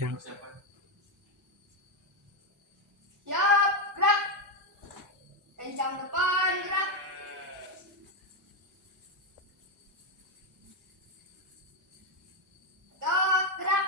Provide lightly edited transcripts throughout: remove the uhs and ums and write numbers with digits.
Siap. Siap, gerak. Kencang depan, gerak. Gerak.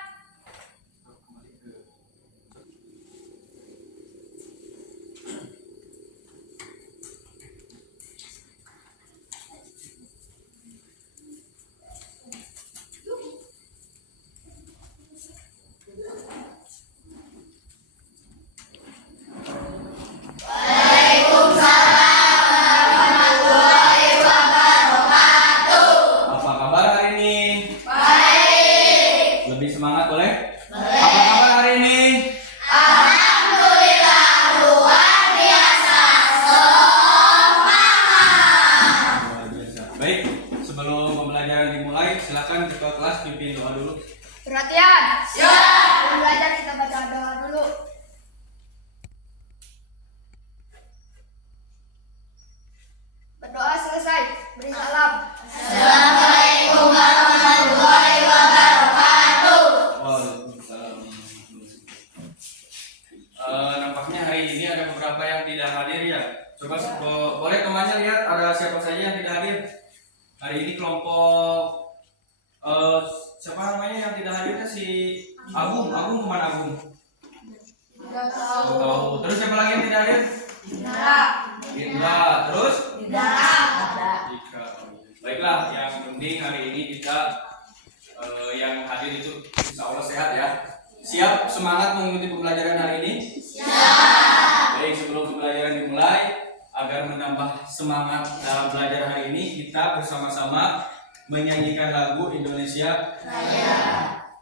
Apa kabar hari ini? Baik. Lebih semangat boleh? Boleh. Apa kabar hari ini? Alhamdulillah luar biasa. Luar biasa. Baik, sebelum pembelajaran dimulai, silakan ketua kelas pimpin doa dulu. Perhatian. Siap. Sebelum belajar kita baca doa dulu. Berdoa selesai, beri salam. Assalamualaikum warahmatullahi wabarakatuh. Waalaikumsalam. Nampaknya hari ini ada beberapa yang tidak hadir ya. Coba boleh temannya lihat ada siapa saja yang tidak hadir. Hari ini kelompok siapa namanya yang tidak hadirnya si Agung. Agung kemana Agung? Tidak Nggak tahu. Terus siapa lagi yang tidak hadir? Tidak. Indra. Terus? Tidak. Ika. Baiklah, yang penting hari ini kita yang hadir itu insya Allah sehat ya. Siap semangat mengikuti pembelajaran hari ini? Siap. Baik, sebelum pembelajaran dimulai, agar menambah semangat dalam belajar hari ini, kita bersama-sama menyanyikan lagu Indonesia Raya.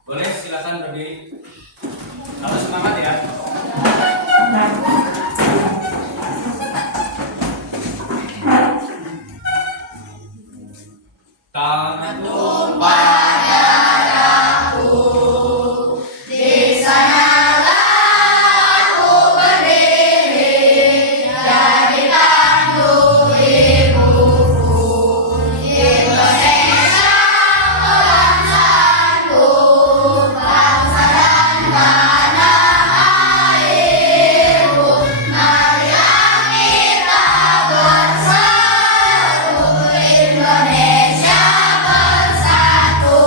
Boleh silakan berdiri. Harus semangat ya. Tanah tumpah darahku, Di sanalah aku berdiri, jadi tandu ibuku. Indonesia bangsaku, bangsa dan tanah airku. Marilah kita bersatu, Indonesia bersatu.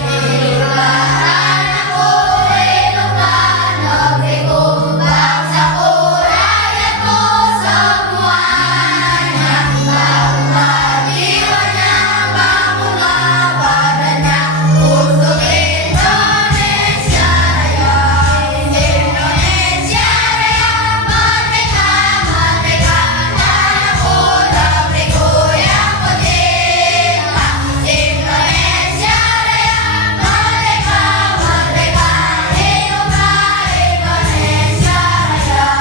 Hiduplah aku, hiduplah negeriku, bangsaku, rakyatku semuanya. Bangunlah jiwanya, bangunlah badannya, untuk Indonesia Raya. Indonesia Raya, merdeka, merdeka, tanahku, negeriku yang ku cinta. Indonesia Raya, merdeka, merdeka, hiduplah Indonesia Raya.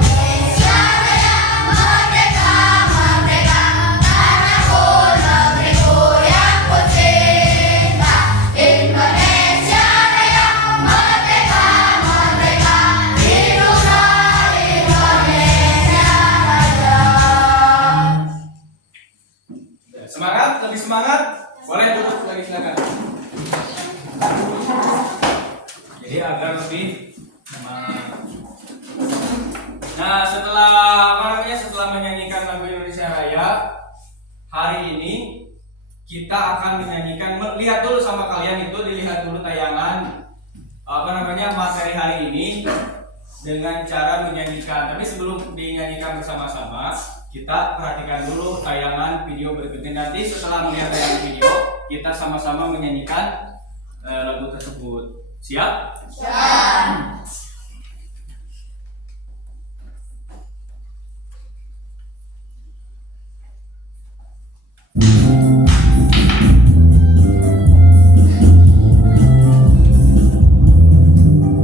Indonesia Raya, merdeka, merdeka, tanahku, negeriku yang ku cinta. Indonesia Raya, merdeka, merdeka, hiduplah Indonesia Raya. semangat, lebih semangat. Boleh duduk lagi silakan. Jadi agar lebih semangat. Nah, setelah menyanyikan lagu Indonesia Raya, hari ini kita akan menyanyikan. Lihat dulu sama kalian itu, dilihat dulu tayangan materi hari ini dengan cara menyanyikan. Tapi sebelum dinyanyikan bersama-sama, kita perhatikan dulu tayangan video berikutnya. Nanti setelah melihat tayangan video, kita sama-sama menyanyikan lagu tersebut. Siap? Siap.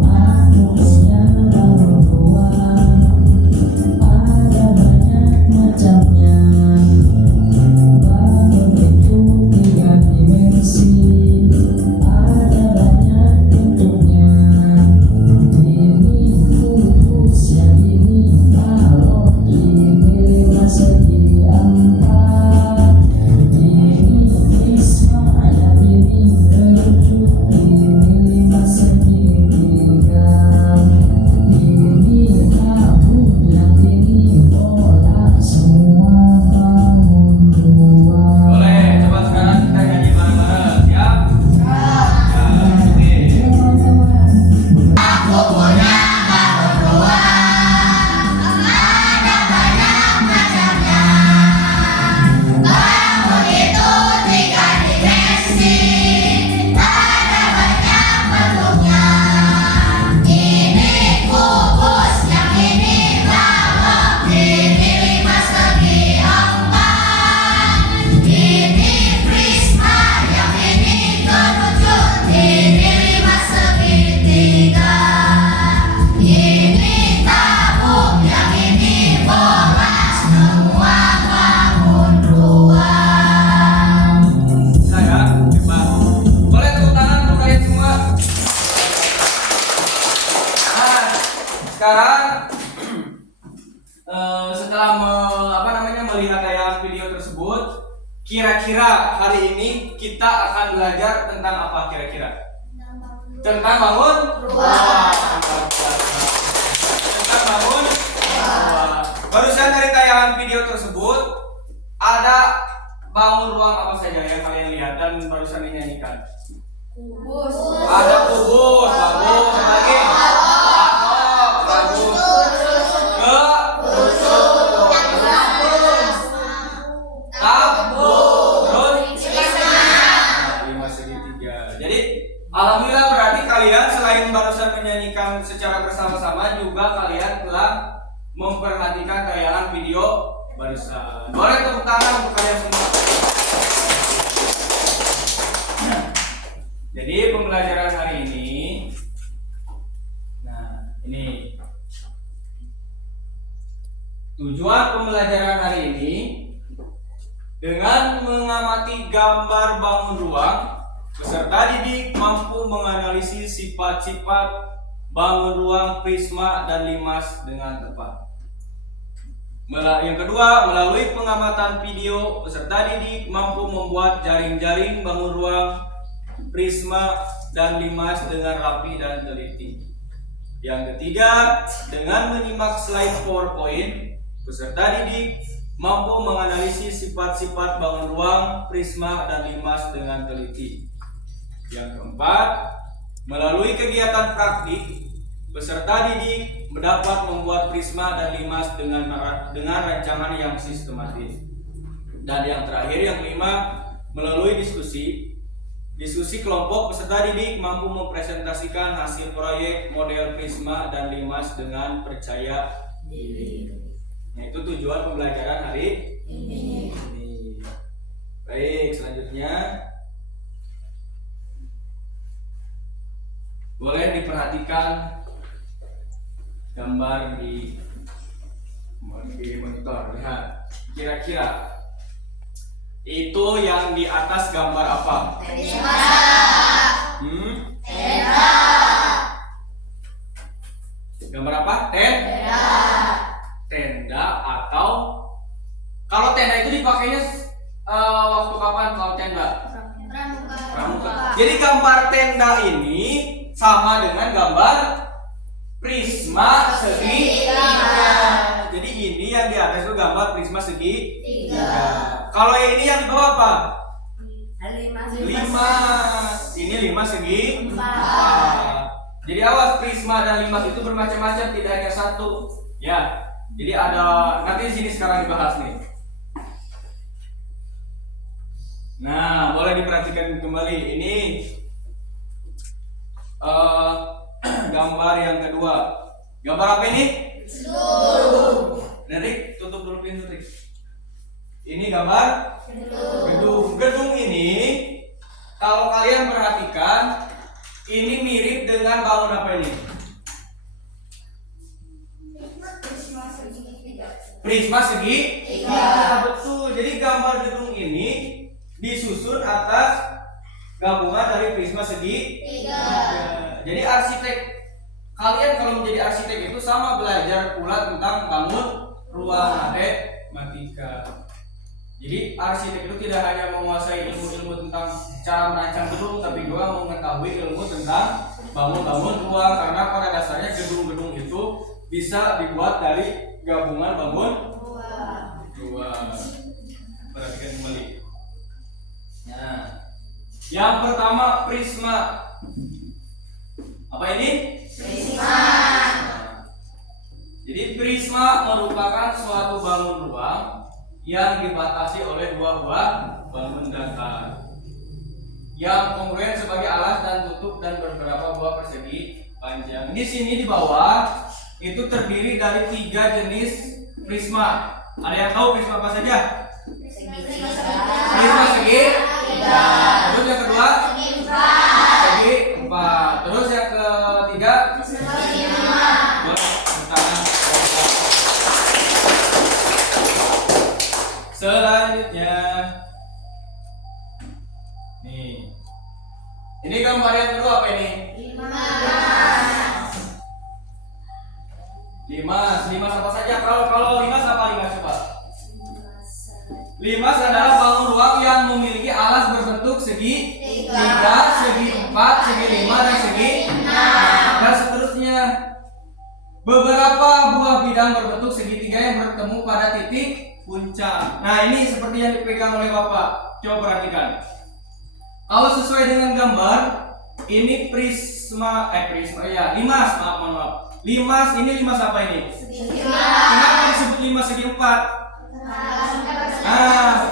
Manusia perempuan ada banyak macamnya, berbentuk tiga dimensi, ada banyak bentuknya. Kira-kira hari ini kita akan belajar tentang apa kira-kira? Tentang bangun ruang. Tentang bangun ruang. Barusan dari tayangan video tersebut ada bangun ruang apa saja yang kalian lihat dan barusan dinyanyikan? Kubus. Ada kubus, bagus. Lagi. Bagus. Alhamdulillah berarti kalian selain barusan menyanyikan secara bersama-sama juga kalian telah memperhatikan tayangan video barusan. Boleh tepuk tangan untuk kalian semua. Jadi pembelajaran hari ini, nah ini tujuan pembelajaran hari ini dengan mengamati gambar bangun ruang. Peserta didik mampu menganalisis sifat-sifat bangun ruang, prisma, dan limas dengan tepat. Yang kedua, melalui pengamatan video, peserta didik mampu membuat jaring-jaring bangun ruang, prisma, dan limas dengan rapi dan teliti. Yang ketiga, dengan menyimak slide PowerPoint, peserta didik mampu menganalisis sifat-sifat bangun ruang, prisma, dan limas dengan teliti. Yang keempat, melalui kegiatan praktik, peserta didik mendapat membuat prisma dan limas dengan rancangan yang sistematis. Dan yang terakhir, yang kelima, melalui diskusi kelompok, peserta didik mampu mempresentasikan hasil proyek model prisma dan limas dengan percaya diri. Nah, itu tujuan pembelajaran hari ini. Baik, selanjutnya boleh diperhatikan gambar di monitor. Lihat, kira-kira itu yang di atas gambar apa? Tenda. Tenda. Gambar apa? Tenda. Tenda atau kalau tenda itu dipakainya waktu kapan kalau tenda? Pramuka. Jadi gambar tenda ini sama dengan gambar prisma segitiga. Jadi ini yang di atas itu gambar prisma segitiga. Kalau ini yang di bawah apa? Limas. Ini limas segitiga. Jadi awas, prisma dan limas itu bermacam-macam, tidak hanya satu. Ya. Jadi ada, nanti di sini sekarang dibahas nih. Nah, boleh diperhatikan kembali. Ini gambar yang kedua. Gambar apa ini? Rik, tutup dulu pintu, Rik. Ini gambar gedung. Gedung ini, kalau kalian perhatikan, ini mirip dengan bangun apa ini? Prisma segitiga. Betul. Jadi gambar gedung ini disusun atas gabungan dari prisma segitiga. Jadi arsitek, kalian kalau menjadi arsitek itu sama belajar pula tentang bangun ruang matematika. Jadi arsitek itu tidak hanya menguasai ilmu-ilmu tentang cara merancang gedung, tapi juga mengetahui ilmu tentang bangun ruang, karena pada dasarnya gedung-gedung itu bisa dibuat dari gabungan bangun ruang. Perhatikan kembali. Nah, yang pertama prisma. Apa ini? Prisma. Jadi prisma merupakan suatu bangun ruang yang dibatasi oleh dua buah bangun datar yang kongruen sebagai alas dan tutup dan beberapa buah persegi panjang. Di sini di bawah itu terdiri dari 3 jenis prisma. Ada yang tahu prisma apa saja? Prisma segitiga. Terus yang kedua? Segi empat. Terus yang ketiga? Segi 5. Selanjutnya, nih, ini gambar yang kedua apa ini? Limas apa saja? Kalau limas apa limas coba? Limas adalah bangun ruang yang bidang berbentuk segitiga yang bertemu pada titik puncak. Nah, ini seperti yang dipegang oleh Bapak. Coba perhatikan. Kalau sesuai dengan gambar, ini limas, maaf. Limas, ini limas apa ini? Kenapa disebut limas segi 4?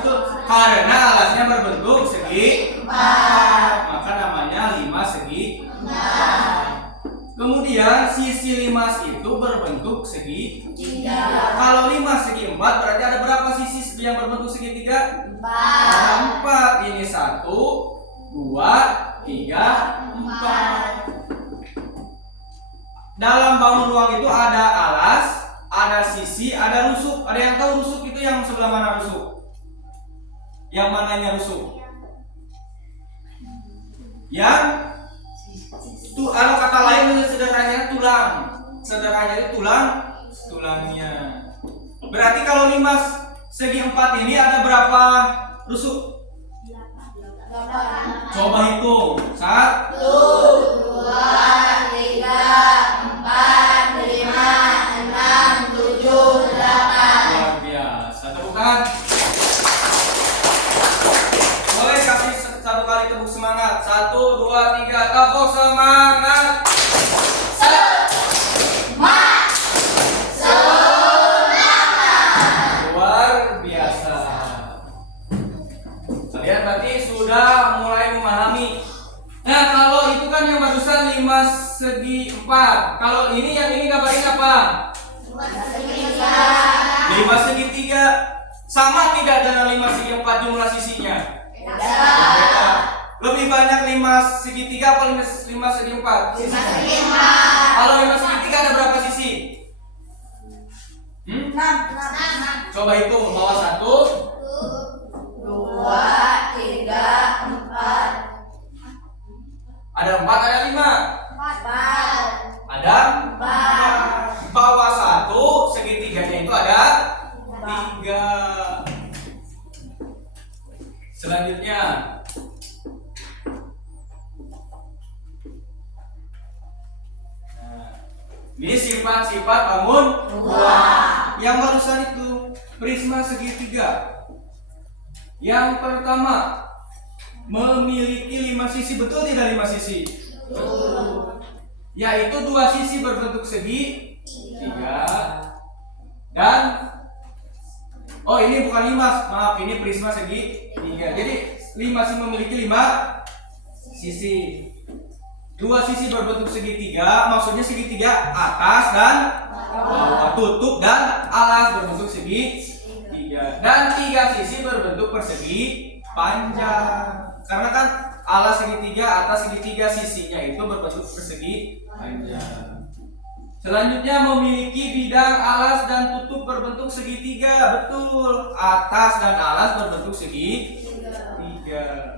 Betul. Karena alasnya berbentuk segi 4. Maka namanya limas segi 4. Kemudian sisi limas itu berbentuk segitiga. Kalau limas segi 4 berarti ada berapa sisi yang berbentuk segitiga? 4. Ini 1, 2, 3, 4. Dalam bangun ruang itu ada alas, ada sisi, ada rusuk. Ada yang tahu rusuk itu yang sebelah mana rusuk? Yang mananya rusuk? Yang kalau kata lain sederhananya tulang. Sederhananya itu tulangnya. Berarti kalau limas segi 4 ini ada berapa rusuk? 8. Coba hitung. 1, 2, 3, 4, 5, 6, 7, 8. luar biasa. Tepuk tangan. Boleh kasih satu kali tepuk semangat. 1, 2, 3, tepuk semangat. Luar biasa. Kalian berarti sudah mulai memahami. Nah, kalau itu kan yang barusan limas segi 4. Kalau ini yang ini gambarin apa? Limas segitiga. Sama tidak dengan limas segi 4 jumlah sisinya? Beda. Lebih banyak limas segitiga apa limas segi 4? Kalau limas segitiga ada berapa sisi? 6. Coba hitung. Bawah 1, 2, 3, 4. ada 4, ada 5. 4. Ada 4. Bawah 1 segitiganya itu ada 3. Selanjutnya ini sifat-sifat bangun ruang. Yang barusan itu prisma segitiga. Yang pertama, memiliki 5 sisi. Betul tidak 5 sisi? Betul. Yaitu 2 sisi berbentuk segitiga dan ini bukan limas, maaf, ini prisma segitiga. Jadi limas memiliki 5 sisi. 2 sisi berbentuk segitiga, maksudnya segitiga atas dan bawah, tutup dan alas berbentuk segitiga. Dan 3 sisi berbentuk persegi panjang. Karena kan alas segitiga, atas segitiga, sisinya itu berbentuk persegi panjang. Selanjutnya memiliki bidang alas dan tutup berbentuk segitiga. Betul, atas dan alas berbentuk segitiga.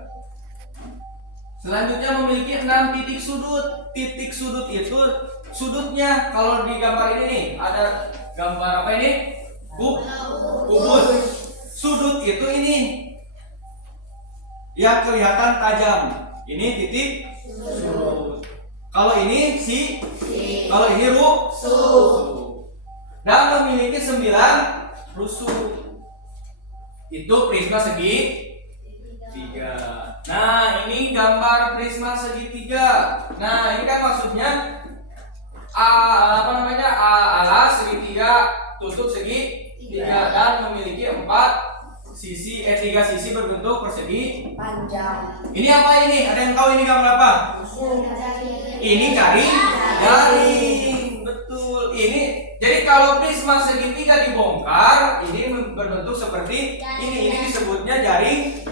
Selanjutnya memiliki 6 titik sudut. Titik sudut itu sudutnya, kalau di gambar ini nih, ada gambar apa ini? Kubus. Sudut itu ini yang kelihatan tajam. Ini titik sudut. Kalau ini kalau ini rusuk. Dan memiliki 9 rusuk. Itu prisma segitiga. Nah, ini gambar prisma segitiga. Nah, ini kan maksudnya alas segitiga, tutup segitiga, dan memiliki 3 sisi berbentuk persegi Panjang. Ini apa ini? Ada yang tahu ini gambar apa? Ini garing. Betul. Ini jadi kalau prisma segitiga dibongkar, ini berbentuk seperti ini. Ini disebutnya jaring.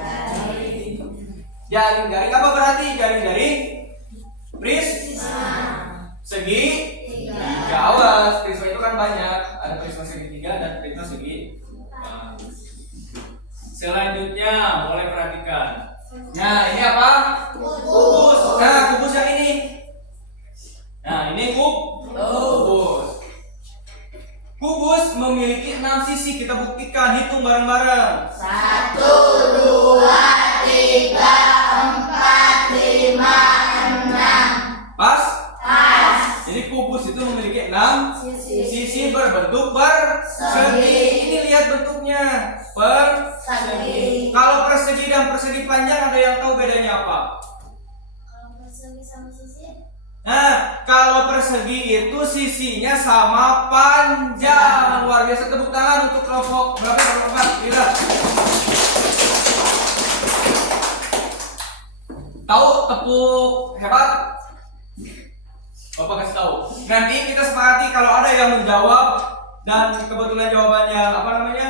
Jaring apa berarti jaring? Prisma segitiga. Awas, prisma itu kan banyak. Ada prisma segitiga dan prisma segitiga. Selanjutnya boleh perhatikan. Nah, ini apa? Kubus. Nah, kubus yang ini. Nah, ini kubus. Kubus memiliki 6 sisi. Kita buktikan, hitung bareng-bareng. 1, 2, 3, 4, 5, 6. Pas? Pas. Ini kubus itu memiliki 6 sisi berbentuk panjang ada yang tahu bedanya apa? Kalau persegi sama sisi. Nah, kalau persegi itu sisinya sama panjang. Luar biasa, tepuk tangan untuk kelompok berapa? Kelompok 4. Lihat. Tahu tepuk hebat? Bapak kasih tahu. Nanti kita sepakati kalau ada yang menjawab dan kebetulan jawabannya apa namanya?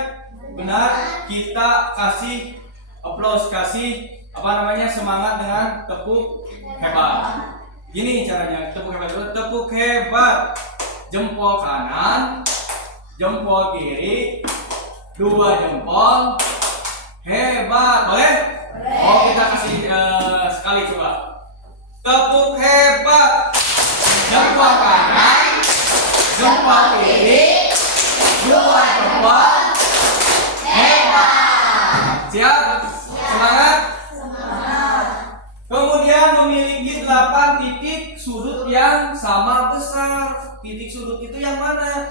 Benar, kita kasih applause, kasih apa namanya? Semangat dengan tepuk hebat. Gini caranya, tepuk hebat dulu. Tepuk hebat. Jempol kanan, jempol kiri, 2 jempol. Hebat, boleh? Oh, kita kasih sekali coba. Tepuk hebat. Jempol kanan, jempol kiri, 2 jempol. Hebat. Siap? Semangat? Kemudian memiliki 8 titik sudut yang sama besar. Titik sudut itu yang mana?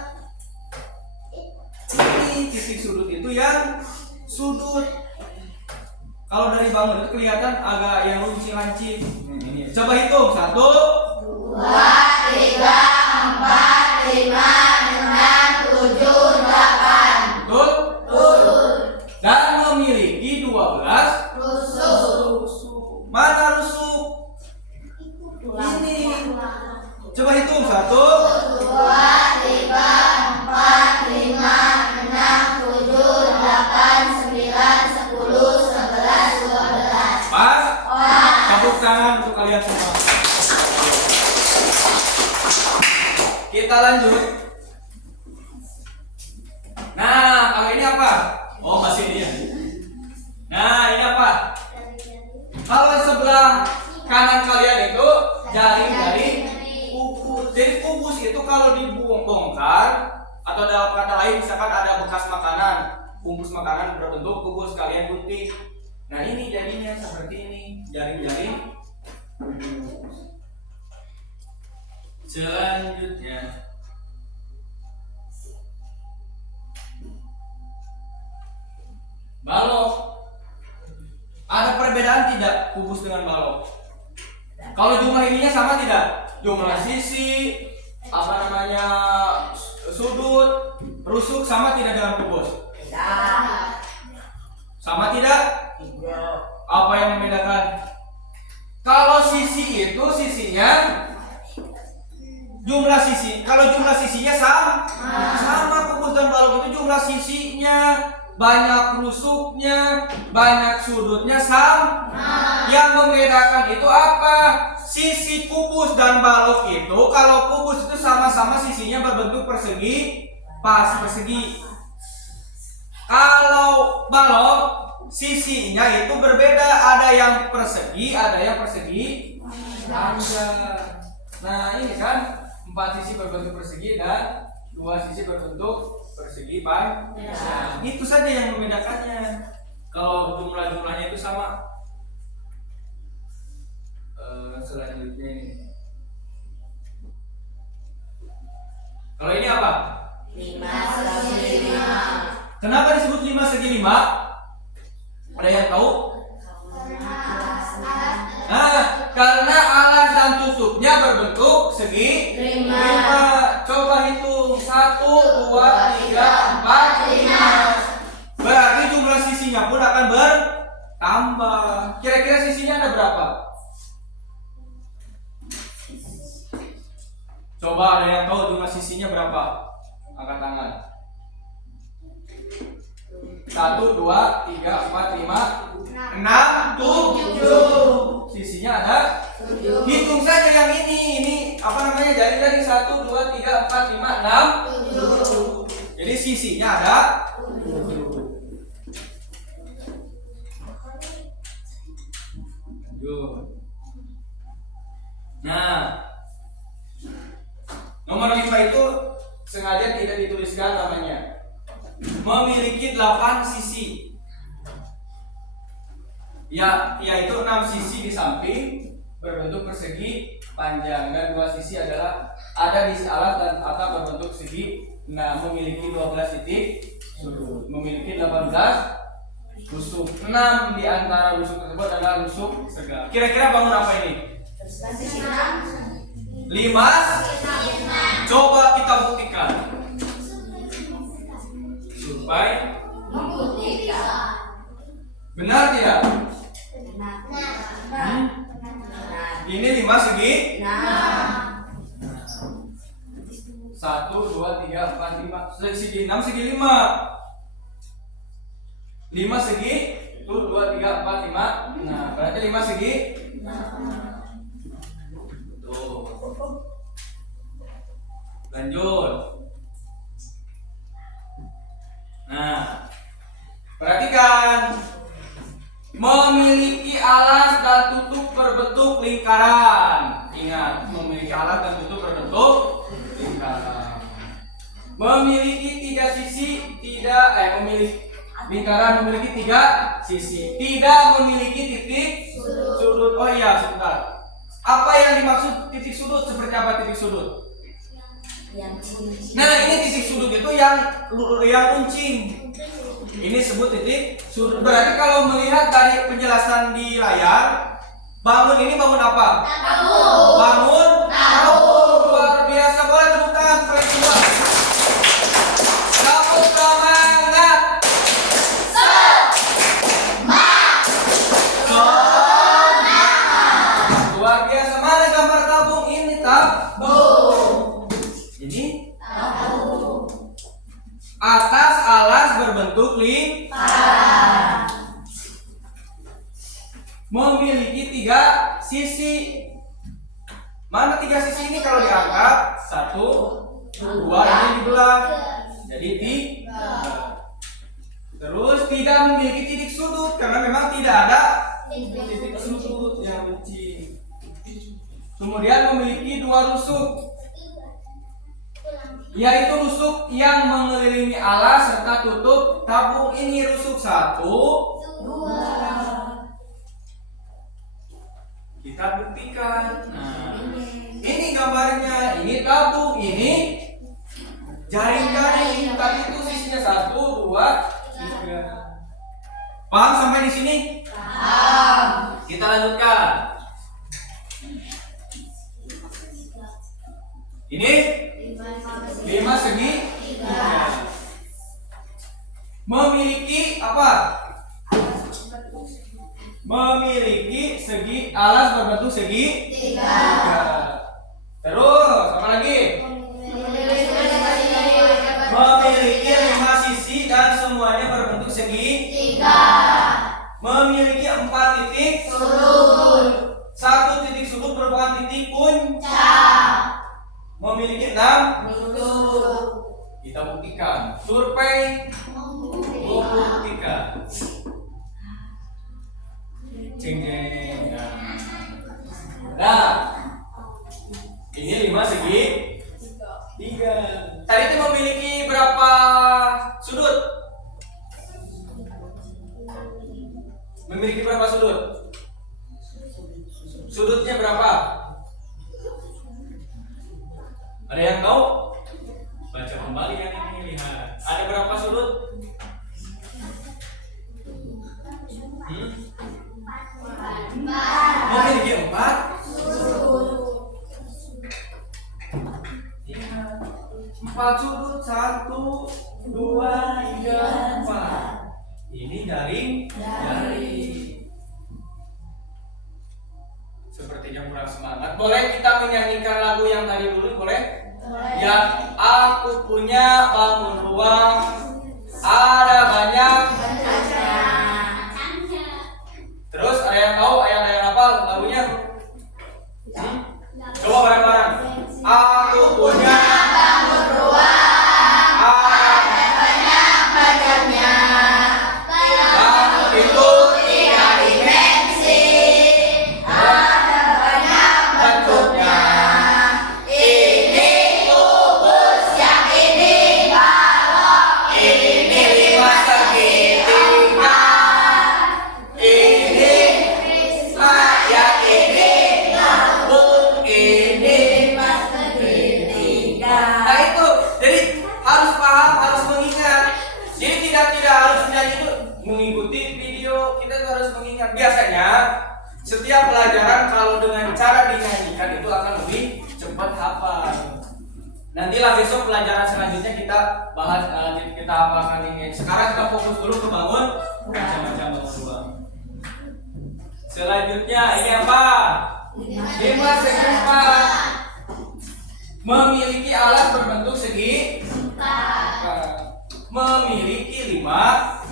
Ini titik sudut itu yang sudut. Kalau dari bangun itu kelihatan agak yang lancip. Ini. Coba hitung. 1, 2, 3, 4, 5, 6, 7, 8. betul? Betul. Dan memiliki 12 Rusuk. Mana rusuk? Ini. Coba hitung. 1, 2, 3, 4, 5, 6, 7, 8, 9, 10, 11, 12. pas. Wah. Tepuk tangan untuk kalian semua. Kita lanjut. Nah, kalau ini apa? Oh, masih ini ya. Nah, ini apa? Kalau sebelah kanan kalian itu jari-jari kubus. Jadi kubus itu kalau dibongkar atau dalam kata lain misalkan ada bekas makanan, bungkus makanan berbentuk kubus kalian gunting. Nah, ini jadinya seperti ini, jari-jari kubus. Selanjutnya balok. Ada perbedaan tidak kubus dengan balok? Kalau jumlah ininya sama tidak? Jumlah sisi, apa namanya, sudut, rusuk sama tidak dengan kubus? Sama tidak? Apa yang membedakan? Kalau sisi itu sisinya jumlah sisi. Kalau jumlah sisinya sama kubus dan balok itu jumlah sisinya, banyak rusuknya, banyak sudutnya sama. Yang membedakan itu apa? Sisi kubus dan balok itu, kalau kubus itu sama-sama sisinya berbentuk persegi, pas persegi. Kalau balok sisinya itu berbeda, ada yang persegi, ada yang persegi panjang. Nah, ini kan 4 sisi berbentuk persegi dan 2 sisi berbentuk persegi panjang. Itu saja yang membedakannya. Kalau jumlah-jumlahnya itu sama. Selanjutnya ini. Kalau ini apa? 5 segi 5. Kenapa disebut 5 segi 5? Ada yang tahu? Nah, karena alas dan tutupnya berbentuk segi 5. Coba hitung. 1, 2, 3, 4, 5. Berarti jumlah sisinya pun akan bertambah. Kira-kira sisinya ada berapa? Coba ada yang tahu jumlah sisinya berapa? Angkat tangan. 1, 2, 3, 4, 5, 6, 7. Sisinya ada 7. Hitung saja yang ini apa namanya, jari-jari 1, 2, 3, 4, 5, 6, 7. Jadi sisinya ada 7. Nah, nomor 5 itu sengaja tidak dituliskan namanya. Memiliki 8 sisi. Yaitu 6 sisi di samping berbentuk persegi panjang dan 2 sisi adalah ada di alas dan atap berbentuk segi. Nah, memiliki 12 titik sudut. Memiliki 18 rusuk. 6 di antara rusuk tersebut adalah rusuk segala. Kira-kira bangun apa ini? 5. Coba kita buktikan. Supaya benar tidak? Ini 5 segi. 1, 2, 3, 4, 5. Segi 6 segi 5. 5 segi. 1, 2, 3, 4, 5. Nah, berarti 5 segi. Tuh. Lanjut. Nah, perhatikan. Memiliki alas dan tutup berbentuk lingkaran. Ingat, memiliki alas dan tutup berbentuk lingkaran. Memiliki 3 sisi, memiliki lingkaran memiliki 3 sisi. Tidak memiliki titik sudut. Oh iya, sebentar. Apa yang dimaksud titik sudut? Seperti apa titik sudut? Nah, ini titik sudut itu yang runcing. Ini sebut titik sudut. Berarti kalau melihat dari penjelasan di layar, bangun ini bangun apa? Bangun tahu. Luar biasa. Boleh tepuk tangan kalian semua. Tepuk semangat. Luar biasa. Mana gambar tabung ini? Tabung. Ini atas alas berbentuk lingkaran. Memiliki 3 sisi. Mana 3 sisi ini kalau diangkat? 1, 2, ini dibelah. Jadi 3. Terus tidak memiliki titik sudut karena memang tidak ada titik sudut yang runcing. Kemudian memiliki 2 rusuk, yaitu rusuk yang mengelilingi alas serta tutup tabung. Ini rusuk 1, 2. Kita buktikan. Nah, ini gambarnya. Ini tabung, ini jaring-jaring. Tadi itu sisinya 1, 2, 3. Paham sampai di sini? Paham. Kita lanjutkan. Ini 5 segi 3. Memiliki apa? Memiliki segi alas berbentuk segi 3. Terus apa lagi? Memiliki 5 sisi dan semuanya berbentuk segi 3. Memiliki 4 titik sudut. 1 titik sudut merupakan titik puncak. Memiliki 6 rusuk. Kita buktikan. Survei membuktikan. Ceng ceng. Nah, ini 5 segi 3. Tadi itu memiliki berapa sudut? Memiliki berapa sudut? Sudutnya berapa? Ada yang tahu? Baca kembali yang ini, lihat. Ada berapa sudut? Memiliki 4 sudut. 4 sudut. 1, 2, 3, 4. Ini jaring. Sepertinya kurang semangat. Boleh kita menyanyikan lagu yang tadi dulu? Boleh? Yang aku punya bangun ruang, ada banyak. Terus ada yang tahu? Ada yang hafal lagunya? Coba bareng-bareng. Aku punya bangun ruang, ada banyak banyaknya. Bangun itu 3 dimensi, ada banyak bentuknya. Ini kubus, yang ini balok, ini 5 segi. biasanya setiap pelajaran kalau dengan cara dinyanyikan itu akan lebih cepat hafal. Nantilah besok pelajaran selanjutnya kita bahas, kita hafalkan ini. Sekarang kita fokus dulu ke bangun macam-macam bangun dua. Selanjutnya ini apa? 5 segi 4. Memiliki alas berbentuk segi 4. Memiliki 5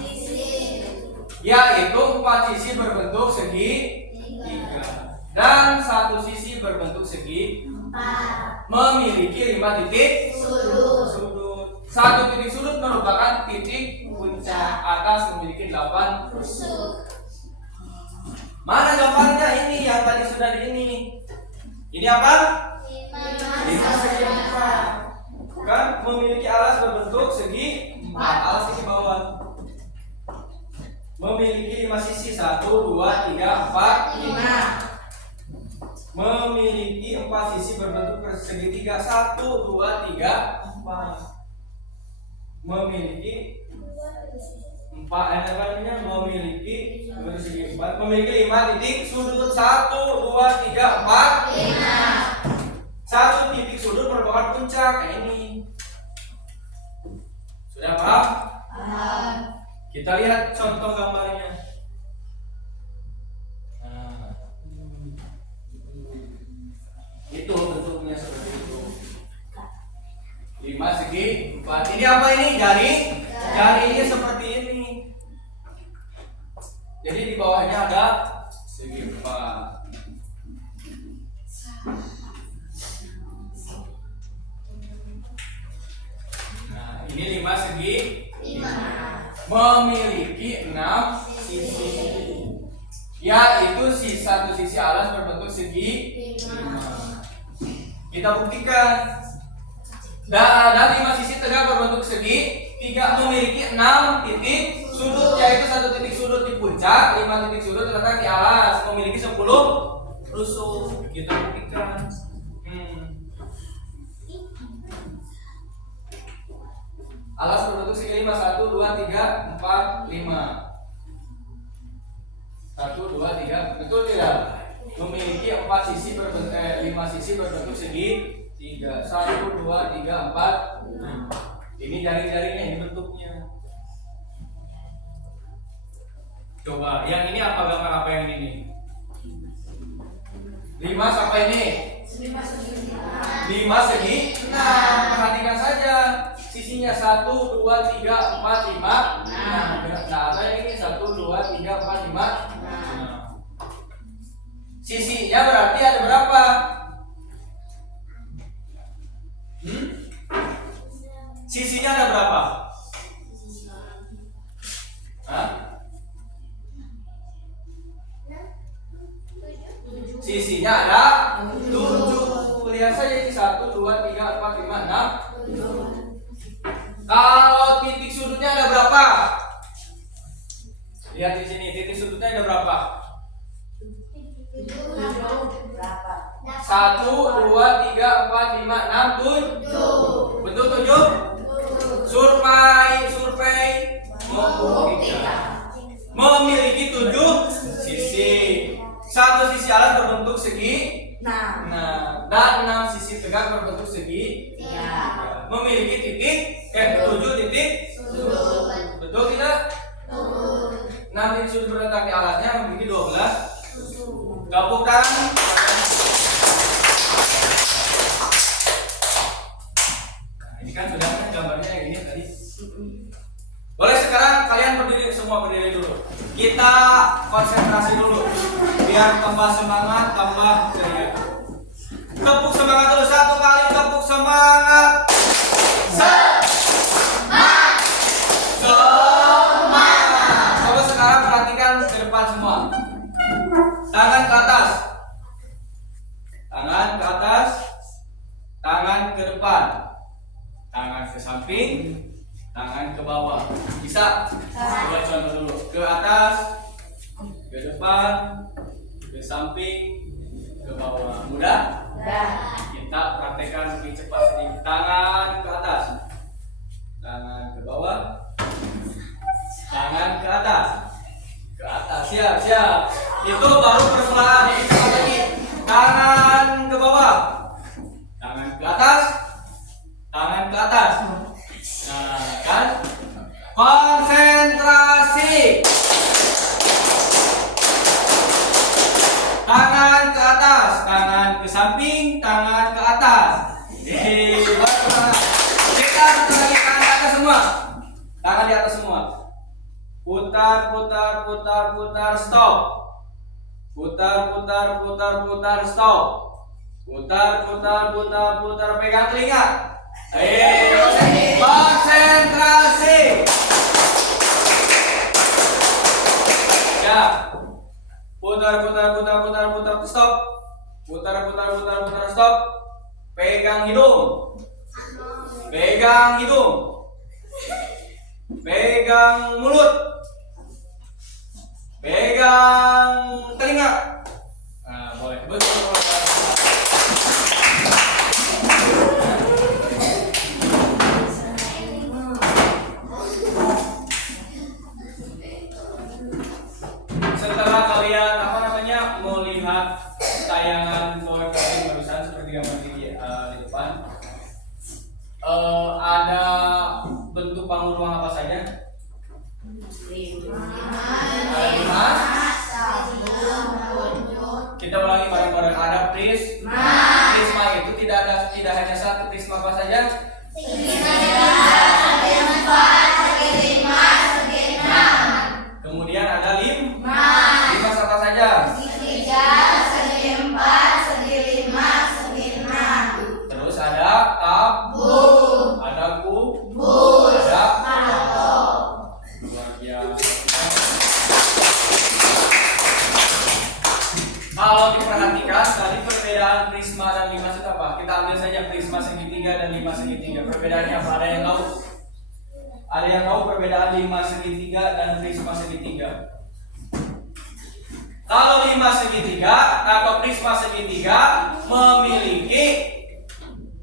yaitu 4 sisi berbentuk segi 3 dan 1 sisi berbentuk segi 4. Memiliki 5 titik sudut. 1 titik sudut merupakan titik puncak. Atas memiliki 8 tusuk. Mana gambarnya ini yang tadi sudah di ini? Ini apa? 5 segi 4. Kan memiliki alas berbentuk segi 4. Alas di bawah. Memiliki 5 sisi 1, 2, 3, 4, 5. Memiliki 4 sisi berbentuk segitiga 1, 2, 3, 4. Memiliki 5 titik sudut 1, 2, 3, 4, 5. 1 titik sudut merupakan puncak. Ini sudah paham? Kita lihat contoh gambarnya. Nah, itu bentuknya seperti itu. 5 segi 4. Ini apa ini? Jari. Jarinya seperti ini. Jadi di bawahnya ada segi 4. Nah, ini 5 segi 5. Memiliki 6 sisi, yaitu 1 sisi alas berbentuk segi 5. Kita buktikan. Dan 5 sisi tegak berbentuk segi 3 memiliki 6 titik sudut, yaitu 1 titik sudut di puncak, 5 titik sudut terletak di alas, memiliki 10 tusuk. Kita buktikan. Alas berbentuk segi 5, 1, 2, 3, 4, 5. 1, 2, 3, betul tidak? Memiliki 4 sisi berbentuk 5 sisi berbentuk segi 3. 1, 2, 3, 4, 5. Ini jari-jarinya, ini bentuknya. Coba, yang ini apa gambar apa yang ini? 5 sampai ini. 5 segi 6. Perhatikan saja. Sisinya 1, 2, 3, 4, 5. Nah, ada yang ini 1, 2, 3, 4, 5. Sisinya berarti ada berapa? Sisinya ada berapa? Hah? Sisinya ada 7. Lihat saja ini 1, 2, 3, 4, 5, 6, 7. Kalau titik sudutnya ada berapa? Lihat di sini, titik sudutnya ada berapa? 1, 2, 3, 4, 5, 6, 7. Betul 7? Survei membuktikan. Memiliki 7 sisi. 1 sisi alas berbentuk segi 6. Dan 6 sisi tegak berbentuk segi 3. Memiliki 7 titik sudut. Betul tidak? 6 titik sudut berletak di alasnya, memiliki 12 tusuk. Gabungkan. Nah, ini kan sudah gambarnya yang ini tadi. Boleh sekarang kalian berdiri dulu. Kita konsentrasi dulu biar tambah semangat, tambah ceria. Tepuk semangat dulu, 1 kali tepuk semangat. Semangat. Coba sekarang perhatikan ke depan semua. Tangan ke atas. Tangan ke atas. Tangan ke depan. Tangan ke samping. Tangan ke bawah. Bisa? Coba contoh dulu. Ke atas, ke depan, ke samping, ke bawah. Mudah? Kita praktekkan lebih cepat sedikit. Tangan ke atas. Tangan ke bawah. Tangan ke atas. Ke atas. Siap, siap. Itu baru persmulaan. Ini sekali lagi. Tangan ke bawah. Tangan ke atas. Tangan ke atas. Nah, kan? Konsentrasi. Tangan ke atas, tangan ke samping, tangan ke atas. Kita satu lagi, tangan di atas semua. Tangan di atas semua. Putar, putar, putar, putar, stop. Putar, putar, putar, putar, stop. Putar, putar, putar, putar, pegang telinga. Konsentrasi. Ya. Putar, putar, putar, putar, putar, stop. Putar, putar, putar, putar, stop. Pegang hidung. Pegang hidung. Pegang mulut. Pegang telinga. Nah, boleh. Betul. Setelah kalian melihat tayangan PowerPoint barusan seperti yang di depan, ada bentuk bangun ruang apa saja? Ada 5. Kita ulangi bareng-bareng. Ada prisma. Prisma itu tidak hanya satu prisma apa saja? Kemudian ada 5 apa saja? Terus ada tabung, ada kubus, ada luar biasa. Kalau diperhatikan tadi perbedaan prisma dan 5 itu apa? Kita ambil saja prisma segitiga dan 5 segitiga. Perbedaannya apa? Ada yang tahu? Ada yang tahu perbedaan 5 segitiga dan prisma segitiga? Kalau 5 segitiga atau prisma segitiga memiliki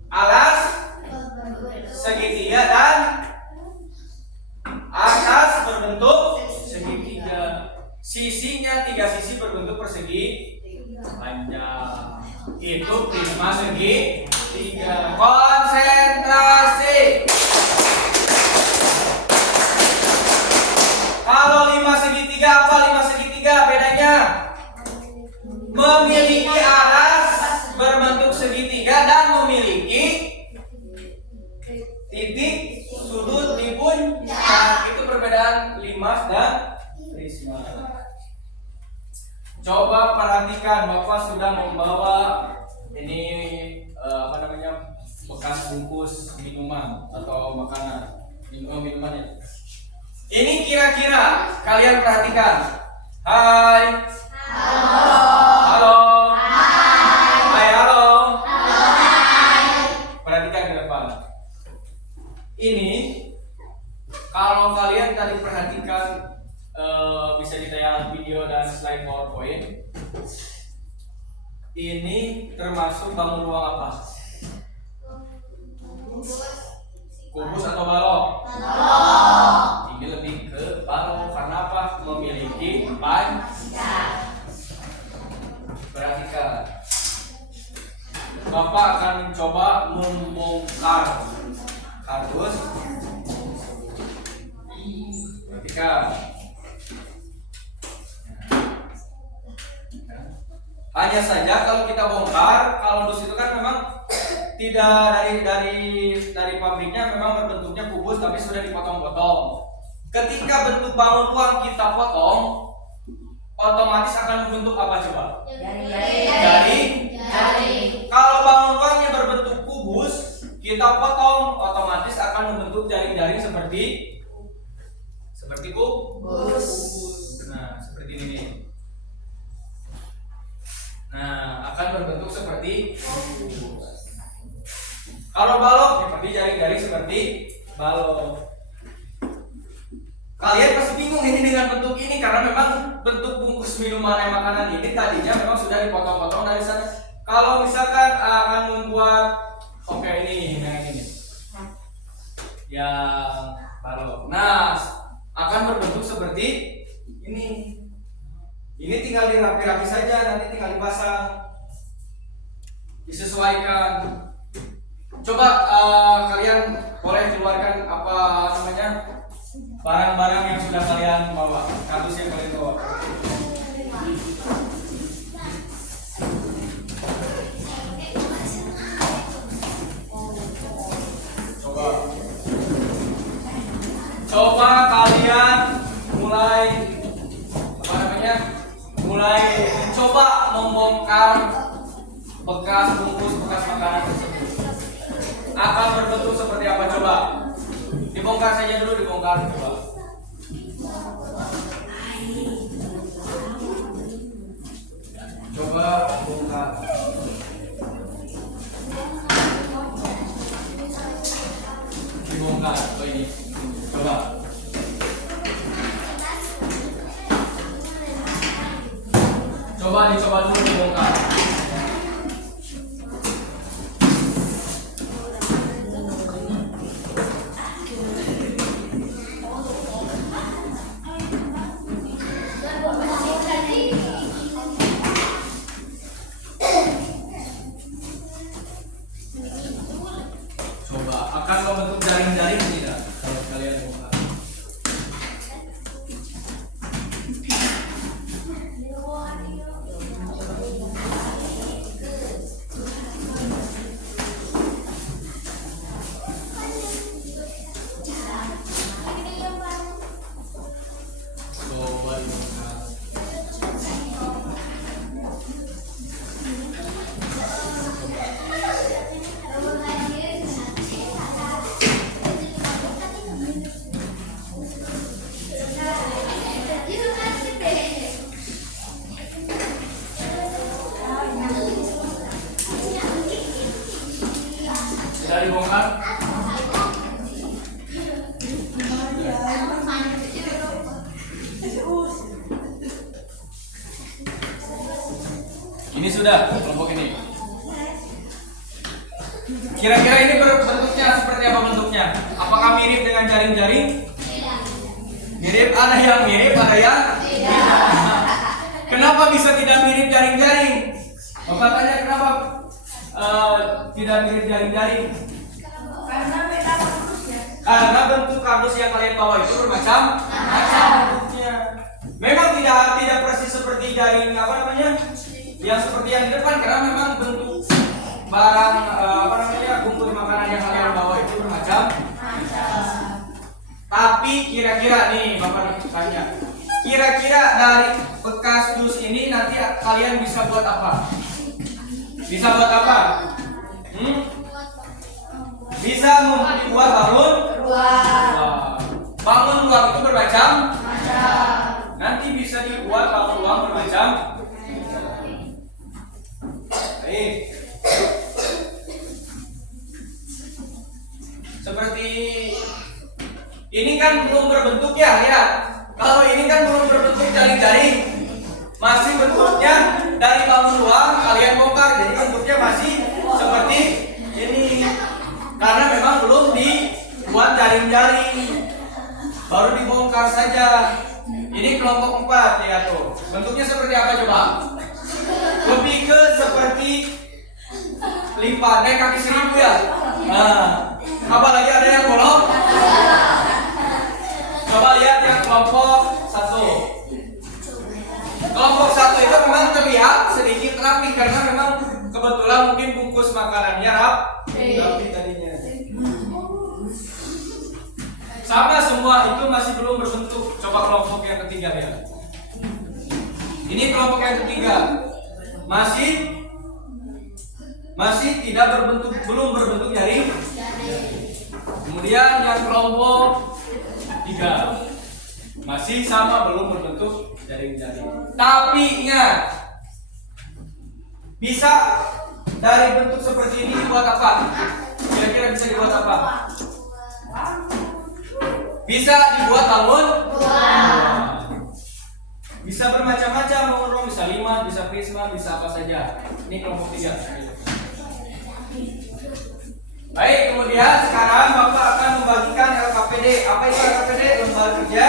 alas segitiga dan atas berbentuk segitiga. Sisinya 3 sisi berbentuk persegi panjang. Itu prisma segitiga. Konsentrasi. Kalau 5 segitiga apa 5 segitiga bedanya? Memiliki alas berbentuk segitiga dan memiliki titik sudut di puncak. Itu perbedaan 5 dan prisma. Coba perhatikan, Bapak sudah membawa ini bekas bungkus minuman atau makanan, minumannya. Ini kira-kira kalian perhatikan. Hai. Halo. Halo. Hai, halo. Perhatikan ke depan. Ini kalau kalian tadi perhatikan bisa ditayang video dan slide PowerPoint. Ini termasuk bangun ruang apa? Kubus atau balok? Ini lebih ke balok karena apa? Memiliki panjang. Perhatikan. Bapak akan mencoba membongkar kardus. Perhatikan. Hanya saja kalau kita bongkar, kalau dus itu kan memang tidak dari pabriknya memang berbentuknya kubus tapi sudah dipotong-potong. Ketika bentuk bangun ruang kita potong, otomatis akan membentuk apa coba? Jaring. Kalau bangun ruangnya berbentuk kubus, kita potong, otomatis akan membentuk jaring-jaring seperti kubus. Nah, seperti ini. Nah, akan berbentuk seperti kubus. Kalau balok seperti jaring-jaring seperti balok. Kalian pasti bingung ini dengan bentuk ini karena memang bentuk bungkus minuman dan makanan ini tadinya memang sudah dipotong-potong dari sana. Kalau misalkan akan membuat ini yang balok. Nah, akan berbentuk seperti ini. Ini tinggal dirapi-rapi saja, nanti tinggal dipasang, disesuaikan. Coba kalian boleh keluarkan apa namanya barang-barang yang sudah kalian bawa, kardus yang kalian bawa. Coba kalian mulai apa namanya? Mulai mencoba membongkar bekas bungkus bekas makanan tersebut. Akan berbentuk seperti apa coba? Dibongkar saja dulu, dibongkar coba. Coba bongkar. Dibongkar, oh ini. Coba. Coba dicoba dulu dibongkar. Coba akan membentuk jaring-jaring tidak kalau kalian bongkar? Coba dibongkar. Sudah dibongkar? Ini sudah kelompok ini. Kira-kira ini bentuknya seperti apa bentuknya? Apakah mirip dengan jaring-jaring? Mirip, ada yang mirip, ada yang tidak. Kenapa bisa tidak mirip jaring-jaring? Bapak tanya kenapa tidak mirip jaring-jaring? Karena bentuk kardus yang kalian bawa itu bermacam-macam bentuknya. Memang tidak persis seperti jaring apa namanya? Yang seperti yang di depan, karena memang bentuk barang apa namanya bungkus makanan yang kalian bawa itu bermacam-macam. Tapi kira-kira nih Bapak tanya, kira-kira dari bekas dus ini nanti kalian bisa buat apa? Bisa buat apa? Bisa membuat bangun ruang. Bangun ruang itu bermacam-macam. Nanti bisa dibuat bangun ruang bermacam. Baik. Seperti ini kan belum berbentuk ya, lihat. Kalau ini kan belum berbentuk jaring-jaring, masih bentuknya dari bangun ruang kalian bongkar, jadi bentuknya masih seperti ini. Karena memang belum dibuat jaring-jaring, baru dibongkar saja. Ini kelompok 4 ya tuh. Bentuknya seperti apa coba? Lebih ke seperti lipat naik kaki 1000 ya. Nah, apalagi ada yang bolong. Coba lihat yang kelompok 1. Kelompok 1 itu memang terlihat sedikit rapi karena memang kebetulan mungkin bungkus makanannya rapi tadinya. Sama semua itu masih belum berbentuk. Coba kelompok yang ketiga ya. Ini kelompok yang ketiga. Masih tidak berbentuk, belum berbentuk jaring. Kemudian yang kelompok 3 masih sama, belum berbentuk jaring-jaring. Tapi ingat, bisa dari bentuk seperti ini dibuat apa? Kira-kira bisa dibuat apa? Bisa dibuat bangun ruang. Bisa bermacam-macam bangun ruang, bisa limat, bisa prisma, bisa apa saja. Ini kelompok 3. Baik, kemudian sekarang Bapak akan membagikan LKPD. Apa itu LKPD? Lembar kerja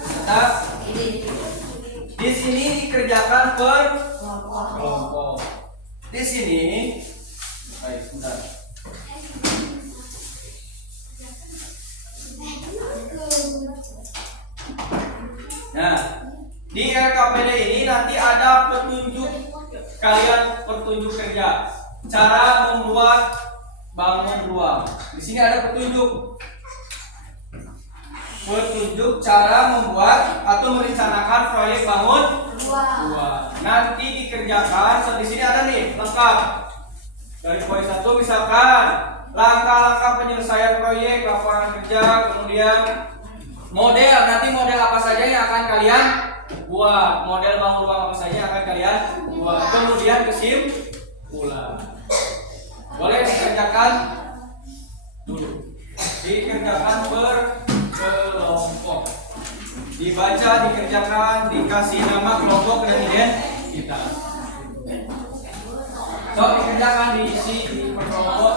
tetap Di sini dikerjakan per kelompok. Di sini, baik, sebentar. Nah, di LKPD ini nanti ada petunjuk petunjuk kerja, cara membuat bangun ruang. Di sini ada petunjuk cara membuat atau merencanakan proyek bangun ruang. Nanti dikerjakan. So, di sini ada nih lengkap. Dari poin 1 misalkan langkah-langkah penyelesaian proyek, laporan kerja, kemudian model. Nanti model apa saja yang akan kalian buat? Model bangun ruang apa saja yang akan kalian buat? Kemudian kesimpulan. Boleh dikerjakan dulu. Dikerjakan per kelompok. Dibaca, dikerjakan, dikasih nama kelompok dan identitas. So, dikerjakan, diisi di per kelompok.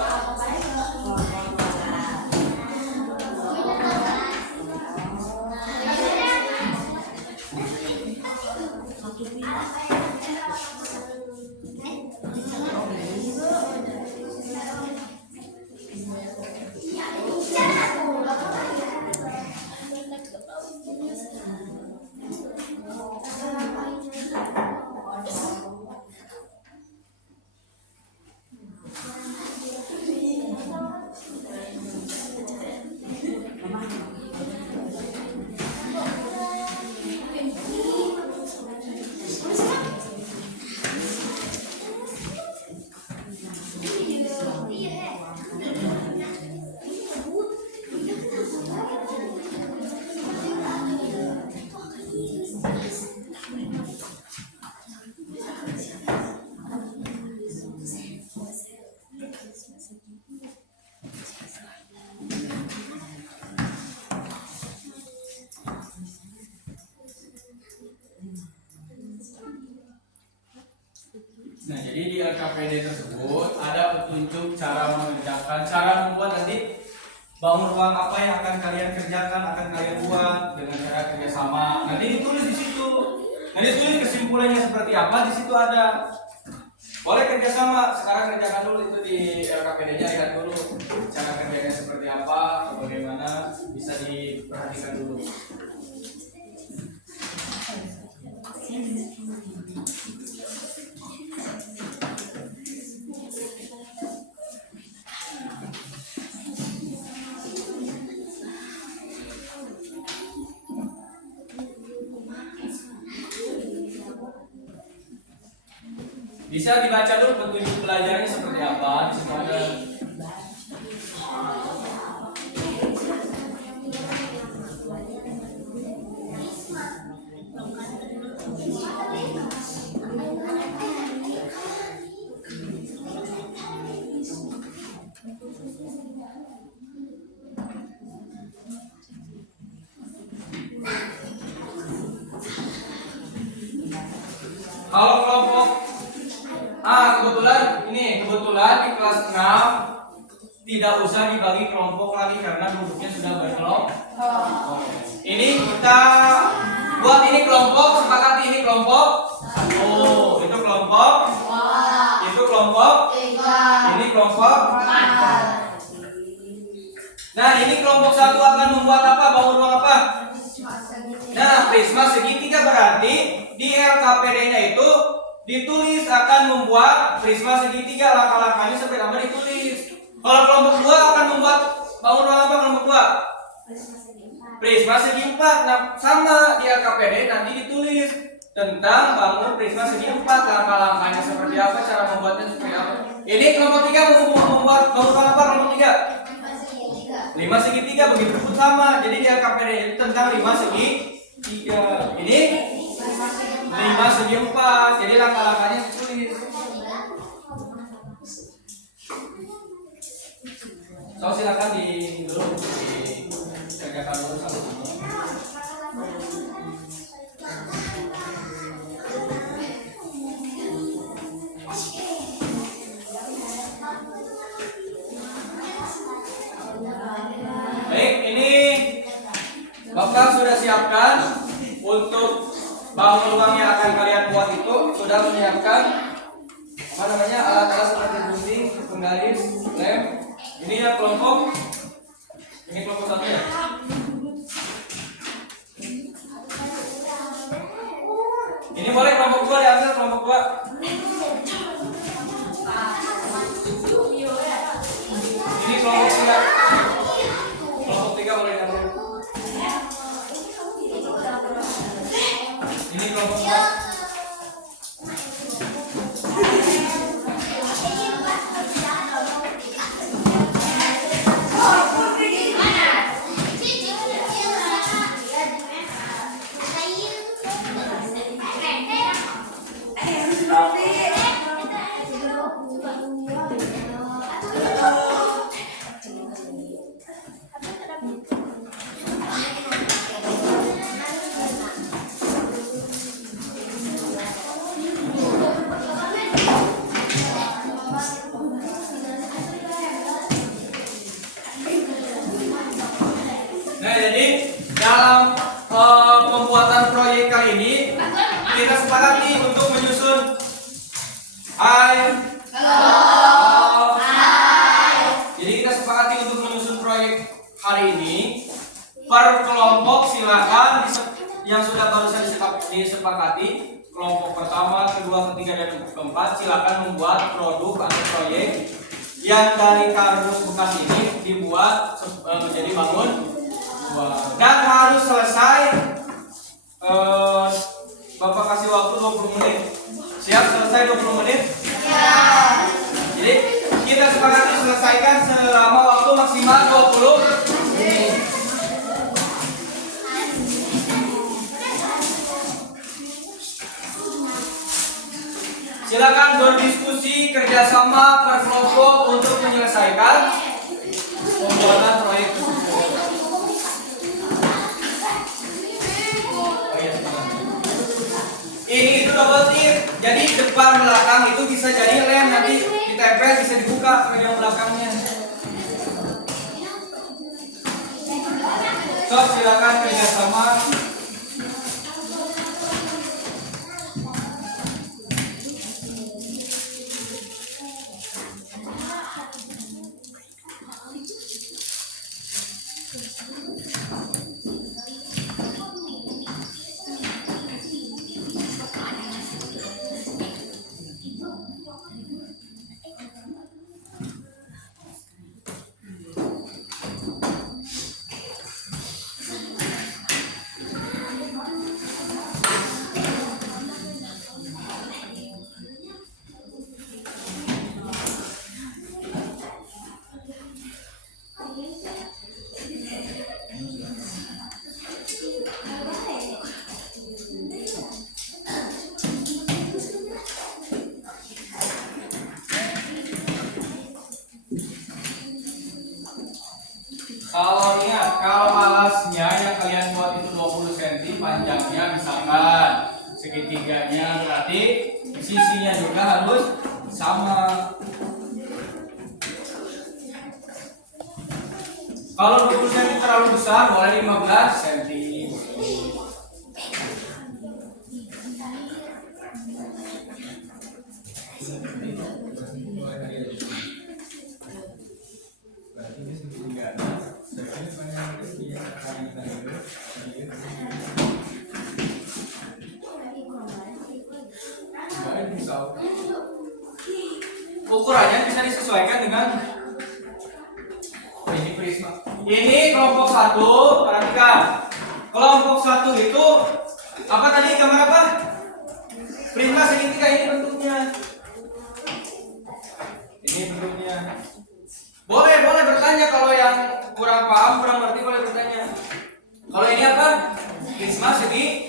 Nah, jadi di LKPD tersebut ada petunjuk cara mengerjakan, cara membuat nanti bangun ruang apa yang akan kalian kerjakan, akan kalian buat dengan cara kerjasama. Nanti ditulis di situ. Nanti ditulis kesimpulannya seperti apa, di situ ada. Boleh kerjasama. Sekarang kerjakan dulu itu di LKPD-nya, lihat dulu cara kerjanya seperti apa, bagaimana, bisa diperhatikan dulu. Bisa dibaca dulu petunjuk belajarnya seperti apa, di situ ada. Kalau kelompok kebetulan di kelas 6 tidak usah dibagi kelompok lagi karena duduknya sudah berkelompok. Ini kita buat ini kelompok, sepakati ini kelompok 1, itu kelompok 2, itu kelompok 3, ini kelompok 4. Nah, ini kelompok 1 akan membuat apa? Bangun ruang apa? Nah, prisma segitiga berarti di LKPD-nya itu ditulis akan membuat prisma segitiga, langkah-langkahnya seperti apa ditulis. Kalau kelompok 2 akan membuat bangun ruang apa kelompok 2? Prisma segi 4. Nah, sama di LKPD nanti ditulis tentang bangun prisma segi 4, langkah-langkahnya seperti apa, cara membuatnya seperti apa. Ini kelompok 3 membuat bangun ruang apa kelompok 3? 5 segitiga begitu pun sama. Jadi di LKPD itu tentang 5 segitiga. Ini 5 segi 4. Jadi langkah-langkahnya ditulis. So, silakan dikerjakan dulu sama-sama. Baik, ini Bapak sudah siapkan untuk Bahwa peluang yang akan kalian buat itu sudah menyiapkan alat-alat seperti gunting, penggaris, lem. Ini ya kelompok. Ini kelompok 1 ya. Ini boleh kelompok 2 diambil kelompok 2. Ini kelompok 3. Kelompok 3 boleh diambil. Ini kelompok 4. Nah, jadi dalam pembuatan proyek kali ini kita sepakati untuk menyusun Jadi kita sepakati untuk menyusun proyek hari ini per kelompok. Silakan yang sudah barusan disepakati kelompok pertama, kedua, ketiga, dan keempat silakan membuat produk atau proyek yang dari kardus bekas ini dibuat menjadi bangun. Dan harus selesai. Bapak kasih waktu 20 menit. Siap selesai 20 menit? Ya. Jadi kita sepakati selesaikan selama waktu maksimal 20 menit. Silakan berdiskusi kerjasama per kelompok untuk menyelesaikan pembuatan proyek tersebut. Ini itu double tip. Jadi depan belakang itu bisa jadi lem, nanti ditempel bisa dibuka bagian belakangnya. So silakan kerjasama. Kalau alasnya yang kalian buat itu 20 cm, panjangnya misalkan segitiganya, berarti sisinya juga harus sama. Kalau 20 cm terlalu besar, boleh 15 cm. Ukurannya bisa disesuaikan dengan ini prisma. Ini kelompok 1, perhatikan. Kelompok 1 itu apa tadi, gambar apa? Prisma segitiga, ini bentuknya. Ini bentuknya. Boleh bertanya kalau yang kurang paham, kurang ngerti boleh bertanya. Kalau ini apa? Prisma segi.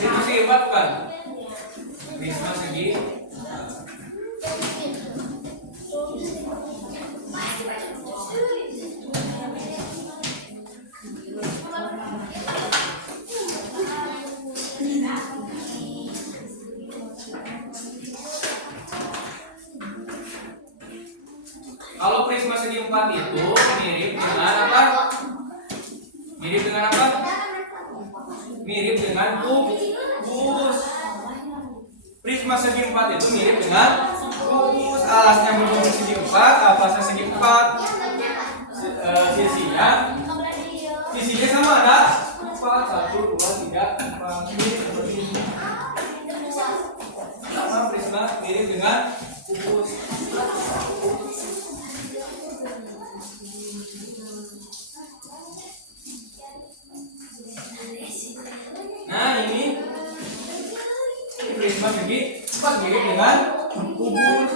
Itu segi 4 bukan? Prisma segi. Kalau prisma segi 4 itu mirip dengan apa? Mirip dengan kub. kubus. Prisma segi 4 itu mirip dengan kubus. Alasnya berbentuk segi 4, atasnya segi 4. Sisinya sama ada 4, 1, 2, 3, 4. Mirip seperti ini. Sama prisma mirip dengan kubus. Nah ini prisma segi 4 mirip dengan kubus.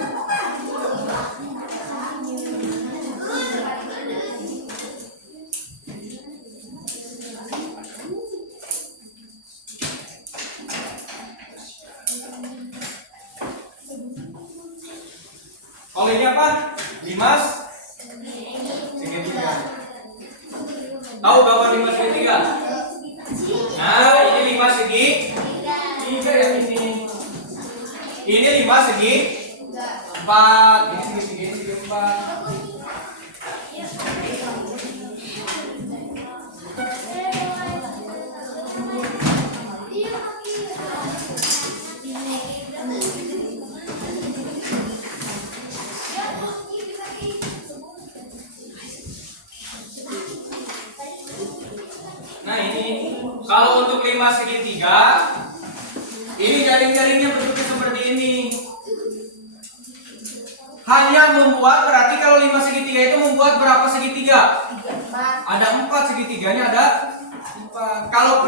Kalau ini apa? Limas segitiga. Tahu gambar limas segitiga? Nah, ini limas segitiga ya ini. Ini limas segi 4. Ini segi 4. Nah ini kalau untuk limas segitiga, ini jaring-jaringnya bentuknya seperti ini. Hanya membuat, berarti kalau limas segitiga itu membuat berapa segitiga? Ada 4 segitiganya, ada 4. Kalau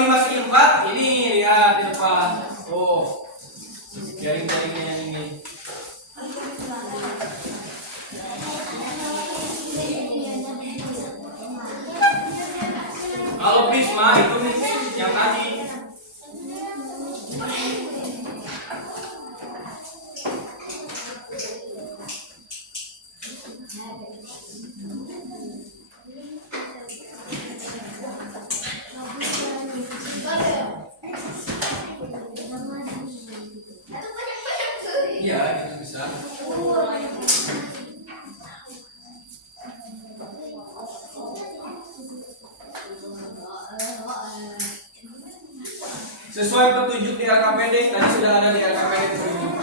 limas segi 4, ini lihat di depan. Oh, jaring-jaringnya yang ini. Kalau prisma itu yang tadi. Iya, itu bisa. Sesuai petunjuk di LKPD, tadi sudah ada di LKPD petunjuknya.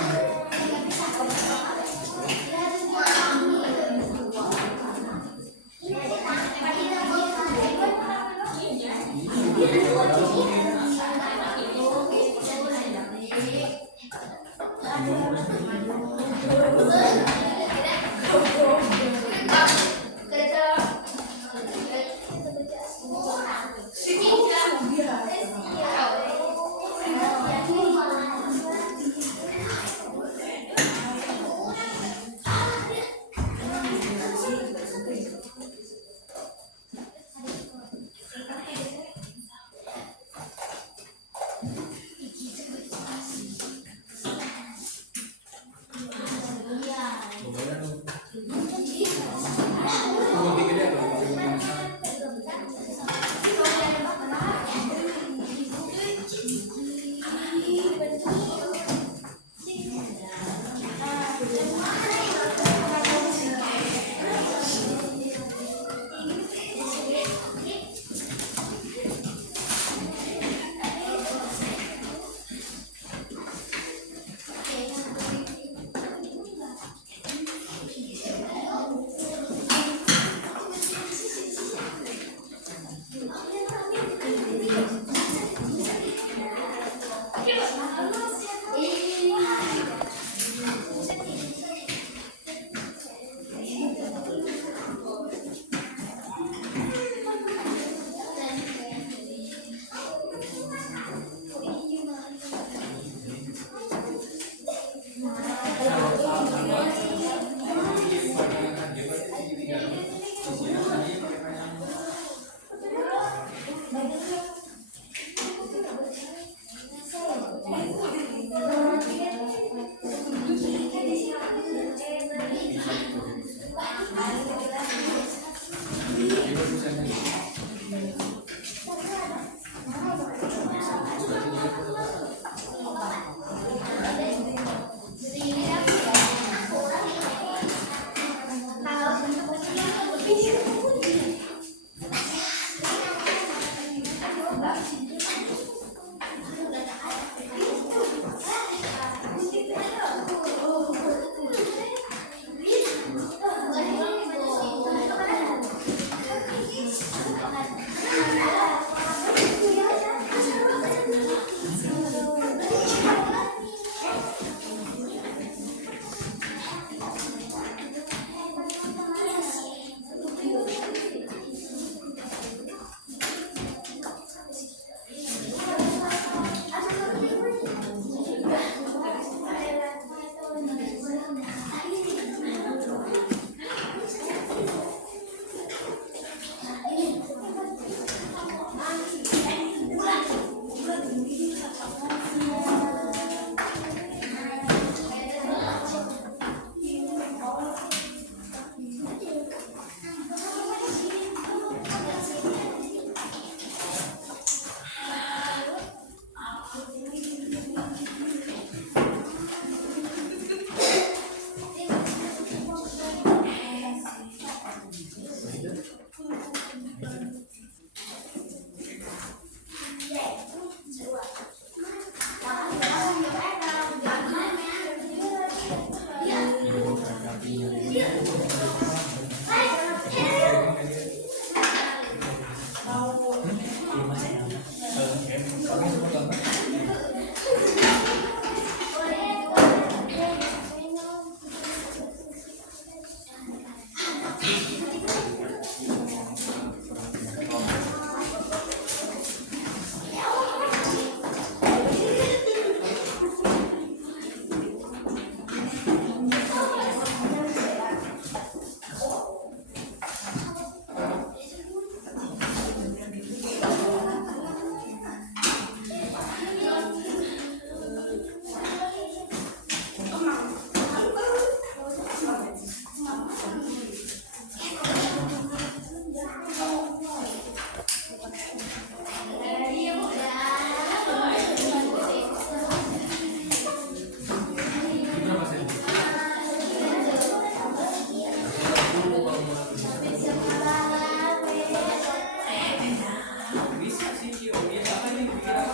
Bisa sih, Cio. Biasa kan nih bikin apa?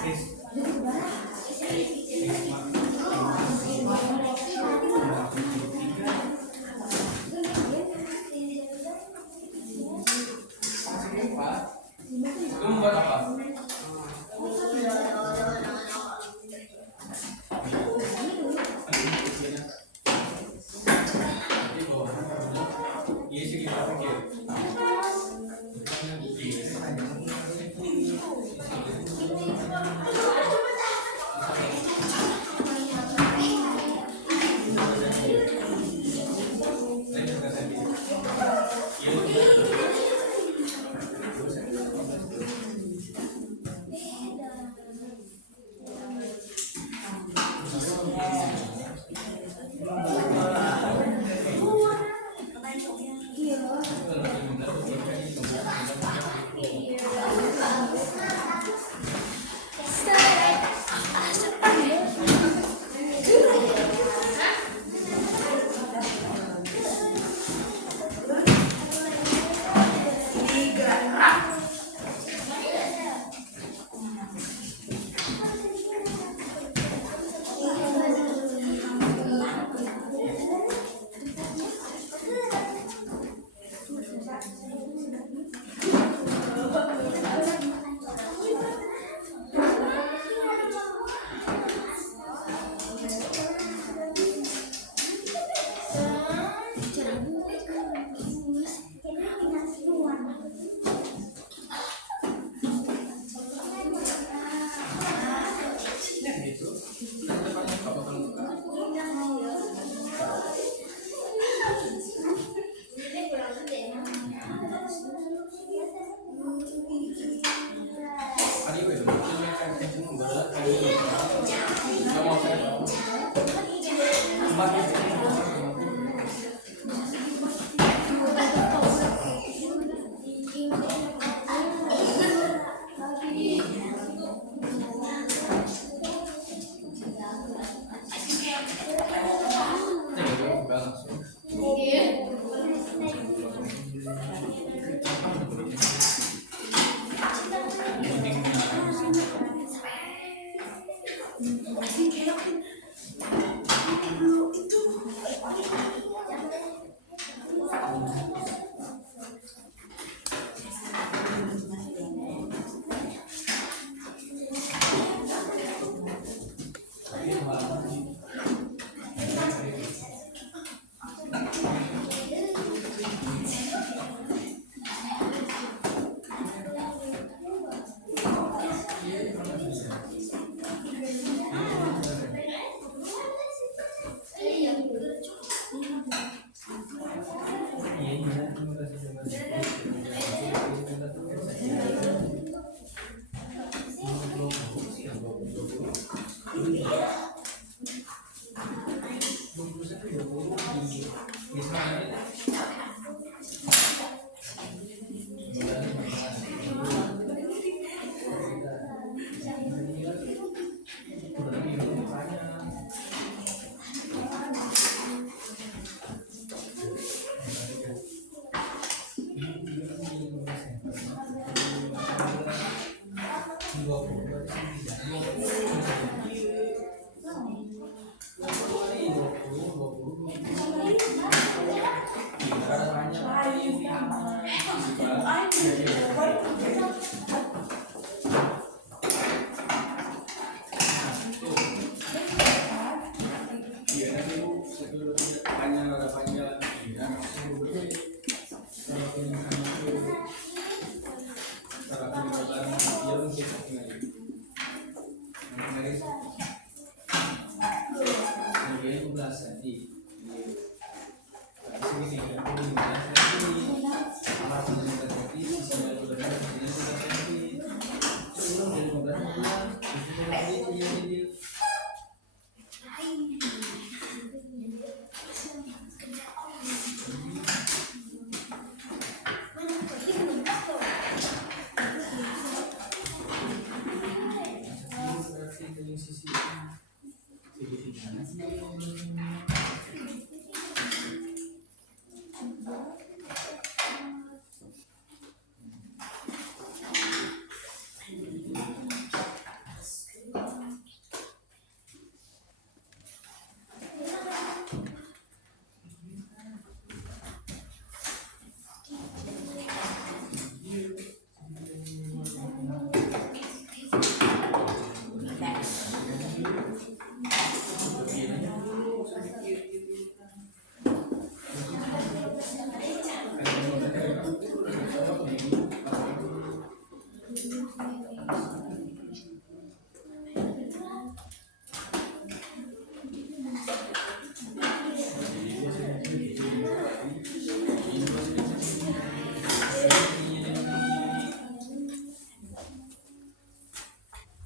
Sis. Itu membuat apa? Iya sih kita pikir. cm. Sini 35 cm. Kamar 15 cm, sisanya udah 15 cm. Turun dari 15 cm.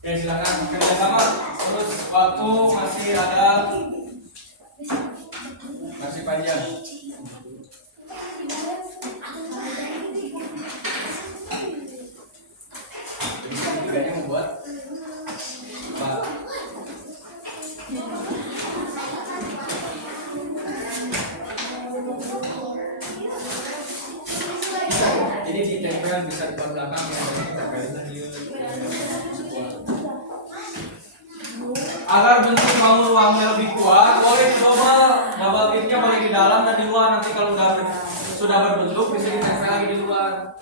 Oke, silakan kerjasama. Terus waktu masih panjang. Jadi tiganya membuat apa? Jadi ditempel bisa di belakang ya, ditempelin lagi. Agar bentuk bangun ruangnya lebih kuat, boleh double kitnya boleh di dalam dan di luar. Nanti kalau sudah berbentuk bisa ditempel lagi di luar.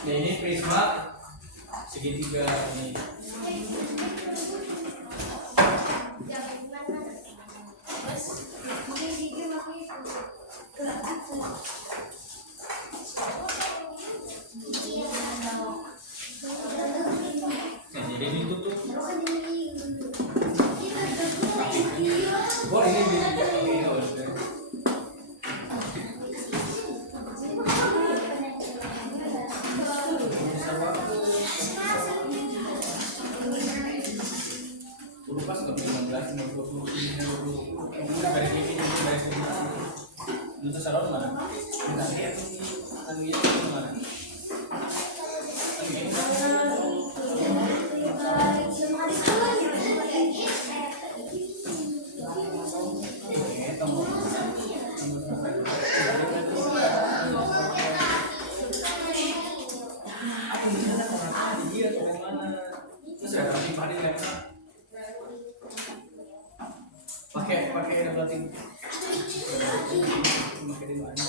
Nah, ini prisma segitiga ini. Nah, jadi ditutup. Wah, ini pas ke 15, 20, 20, dari sini dari sini. Itu saron mana? Kan gitu mana? dia atau bagaimana? Terus ya nanti padi lempar. Pakai berarti. Pakai di mana?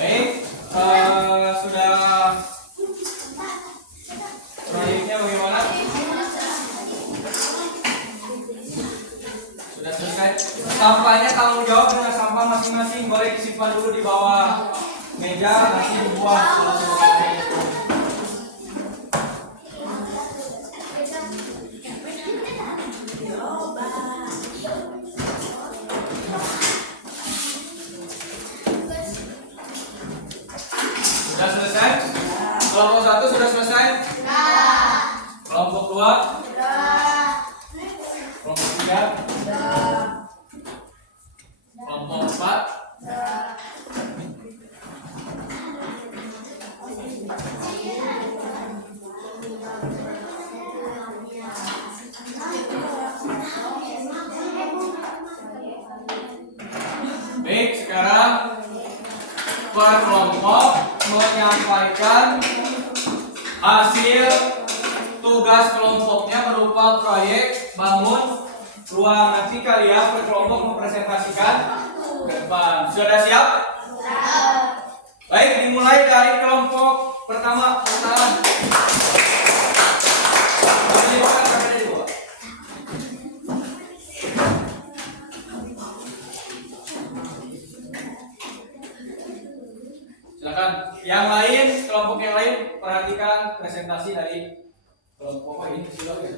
Baik, sudah proyeknya bagaimana? Sudah selesai. Sampahnya tanggung jawab dengan sampah masing-masing, boleh disimpan dulu di bawah meja, nanti dibuang kalau selesai. Sudah selesai? Kelompok 1 sudah selesai? Kelompok 2? Kelompok 3? Kelompok 4? Baik, sekarang per kelompok menyampaikan hasil tugas kelompoknya berupa proyek bangun ruang. Nanti kalian per kelompok mempresentasikan ke depan. Sudah siap? Baik, dimulai dari kelompok pertama. Pertama. Silakan. Yang lain, kelompok yang lain perhatikan presentasi dari kelompok ini. Silakan.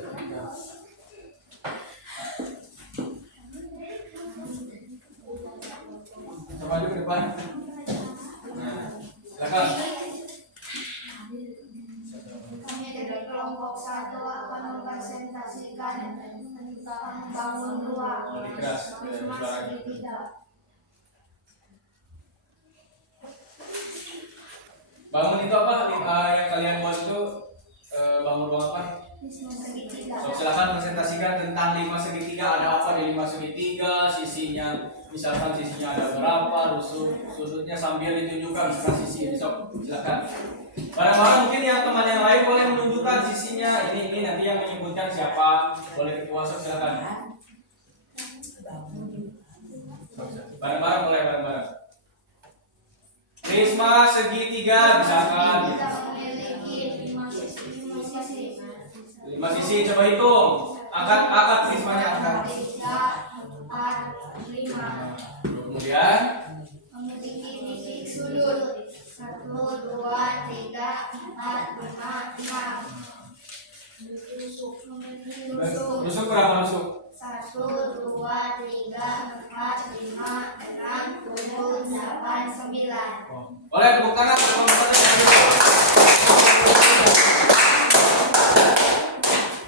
Coba dulu ke depan. Nah, silakan. Kami dari kelompok 1 akan mempresentasikan tentang membangun ruang. Lebih keras suaranya. Bangun itu apa? Yang kalian buat itu bangun ruang apa? So, silahkan presentasikan tentang 5 segitiga. Ada apa di 5 segitiga? Sisinya, misalkan sisinya ada berapa? Sudutnya sambil ditunjukkan misalkan sisi. So, silahkan. Barang-barang mungkin yang teman yang lain boleh menunjukkan sisinya. Ini nanti yang menyebutkan siapa. Boleh ketua. So, silahkan. Barang-barang boleh barang-barang. Prisma segitiga misalkan. Kita memiliki 5 5 sisi, sisi. coba hitung. Angkat prismanya angkat. 3, 4, 5. Kemudian Memiliki titik sudut 1, 2, 3, 4, 5, 6. Memiliki Rusuk berapa rusuk? 1, 2, 3, 4, 5, 6, 7, 8, 9. Boleh tepuk tangan untuk kelompok yang dulu.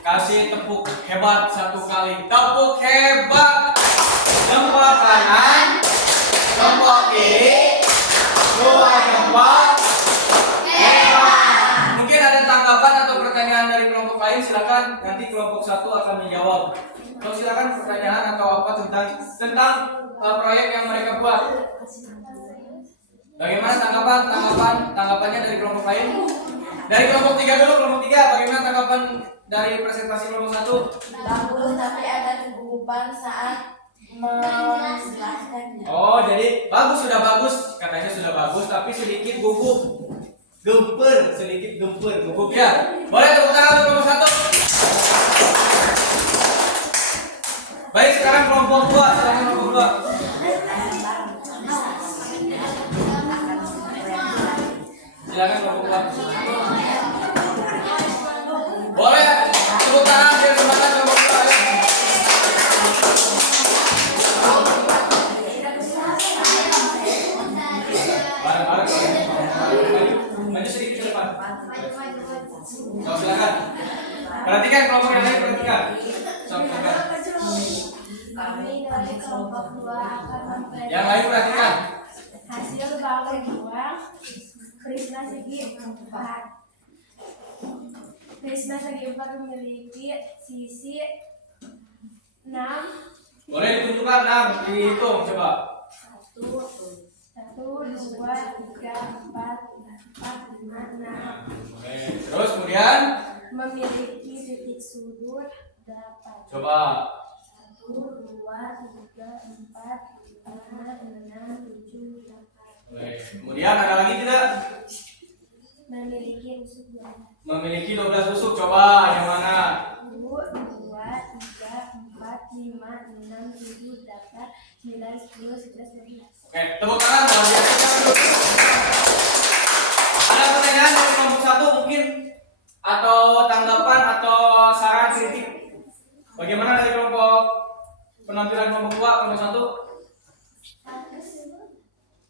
Kasih tepuk hebat satu kali. Tepuk hebat. Jempol kanan, jempol kiri, dua jempol. Hebat. Mungkin ada tanggapan atau pertanyaan dari kelompok lain, silakan. Nanti kelompok satu akan menjawab. So, silakan pertanyaan atau apa tentang proyek yang mereka buat. Bagaimana tanggapannya dari kelompok lain? Dari kelompok 3 dulu, kelompok 3 bagaimana tanggapan dari presentasi kelompok 1? Bagus, tapi ada kegugupan saat menjelaskannya. Oh, jadi bagus, sudah bagus, katanya sudah bagus, tapi sedikit gugup, sedikit gugup ya. Boleh tepuk tangan untuk kelompok 1. Baik, sekarang kelompok 2, silakan kelompok 2. Silakan kelompok 2. Boleh tepuk tangan biar semangat kelompok 2 ya. Bareng-bareng. Maju sedikit ke depan. Oh, silakan. Perhatikan kelompok yang lain, perhatikan. Silakan. Kami dari kelompok 2 akan memprediksi Yang lain perhatikan. hasil balon buang Prisma segi 4. Prisma segi 4 memiliki sisi 6. Boleh ditunjukkan 6, dihitung coba. 1, 2, 3, 4, 5, 6. Oke, terus kemudian Memiliki titik sudut 8. coba. 1, 2, 3, 4, 5, 6, 7, 8. Oke, kemudian ada lagi tidak? Memiliki rusuk 12. Memiliki 12 rusuk, coba yang mana? 1, 2, 3, 4, 5, 6, 7, 8, 9, 10, 11, 12. Oke, tepuk tangan luar biasa. Ada pertanyaan dari kelompok 1 mungkin? Atau tanggapan atau saran kritik? Bagaimana dari kelompok penampilan kelompok 2, kelompok 1?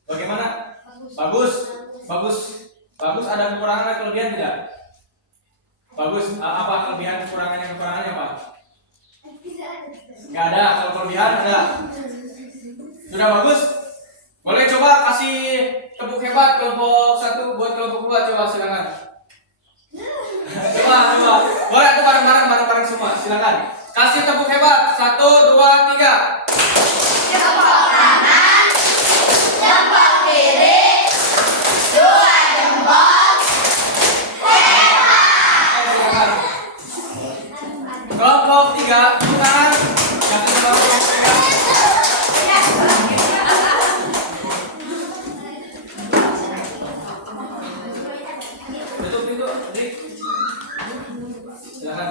Bagaimana? Bagus. Ada kekurangan atau kelebihan tidak? Bagus. Apa kelebihan kekurangannya apa? Nggak ada. Kalau kelebihan ada. Sudah bagus. Boleh coba kasih tepuk hebat kelompok 1 buat kelompok 2, coba silakan. Coba. Boleh tuh bareng-bareng semua. Silakan. Kasih tepuk hebat. 1, 2, 3. Jempol kanan, jempol kiri, 2 jempol. Silakan. Kelompok 3, tepuk tangan. Kasih kelompok 3. Tutup pintu, Dik. Silakan.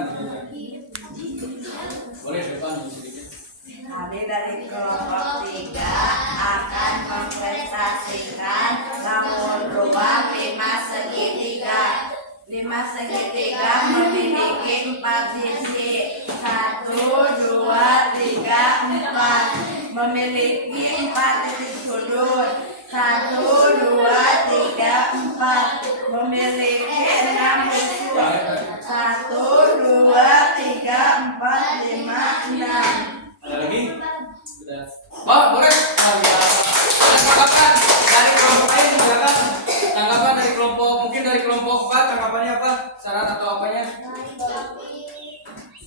Boleh depan sedikit. Kami dari kelompok 3 akan mempresentasikan bangun ruang 5 segitiga. 5 segitiga memiliki 4 sisi. 1, 2, 3, 4. Memiliki 4 titik sudut. 1, 2, 3, 4. Memiliki 6 rusuk. 1, 2, 3, 4, 5, 6. Ada lagi? Sudah. Oh, boleh. Ada tanggapan dari kelompok lain, silakan. Tanggapan dari kelompok, mungkin dari kelompok 4, tanggapannya apa? Saran atau apanya?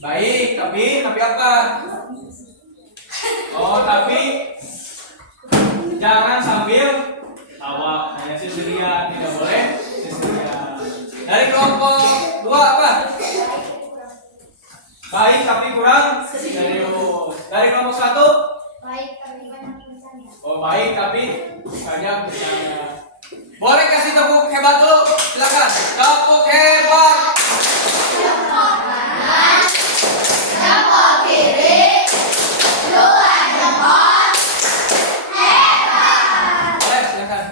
Baik, tapi apa? Oh, tapi jangan sambil tawa, hanya sendirian, tidak boleh sendirian. Dari kelompok 2 apa? Baik, tapi kurang serius. Dari kelompok 1? Baik, tapi banyak bercanda. Oh, baik, tapi banyak bercanda. Boleh kasih tepuk hebat dulu, silakan. Tepuk hebat. Jempol kiri, 2 jempol. Boleh, silakan.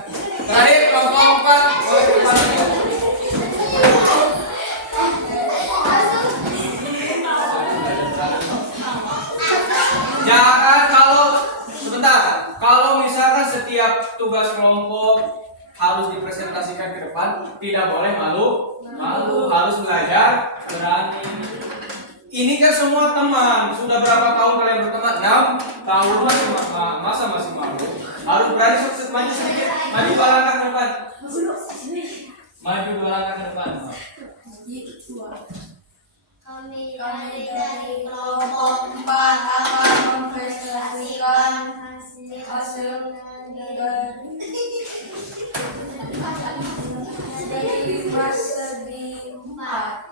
Terakhir kelompok 4, boleh depan lagi. Jangan kalau misalkan setiap tugas kelompok harus dipresentasikan ke depan, tidak boleh malu, harus belajar berani. Ini kan semua teman, sudah berapa tahun kalian berteman? 6 tahun masih malu. Harus berani maju sedikit, maju 2 langkah ke depan. Maju 2 langkah ke depan. Kami dari kelompok 4 akan mempresentasikan hasil dari persegi 4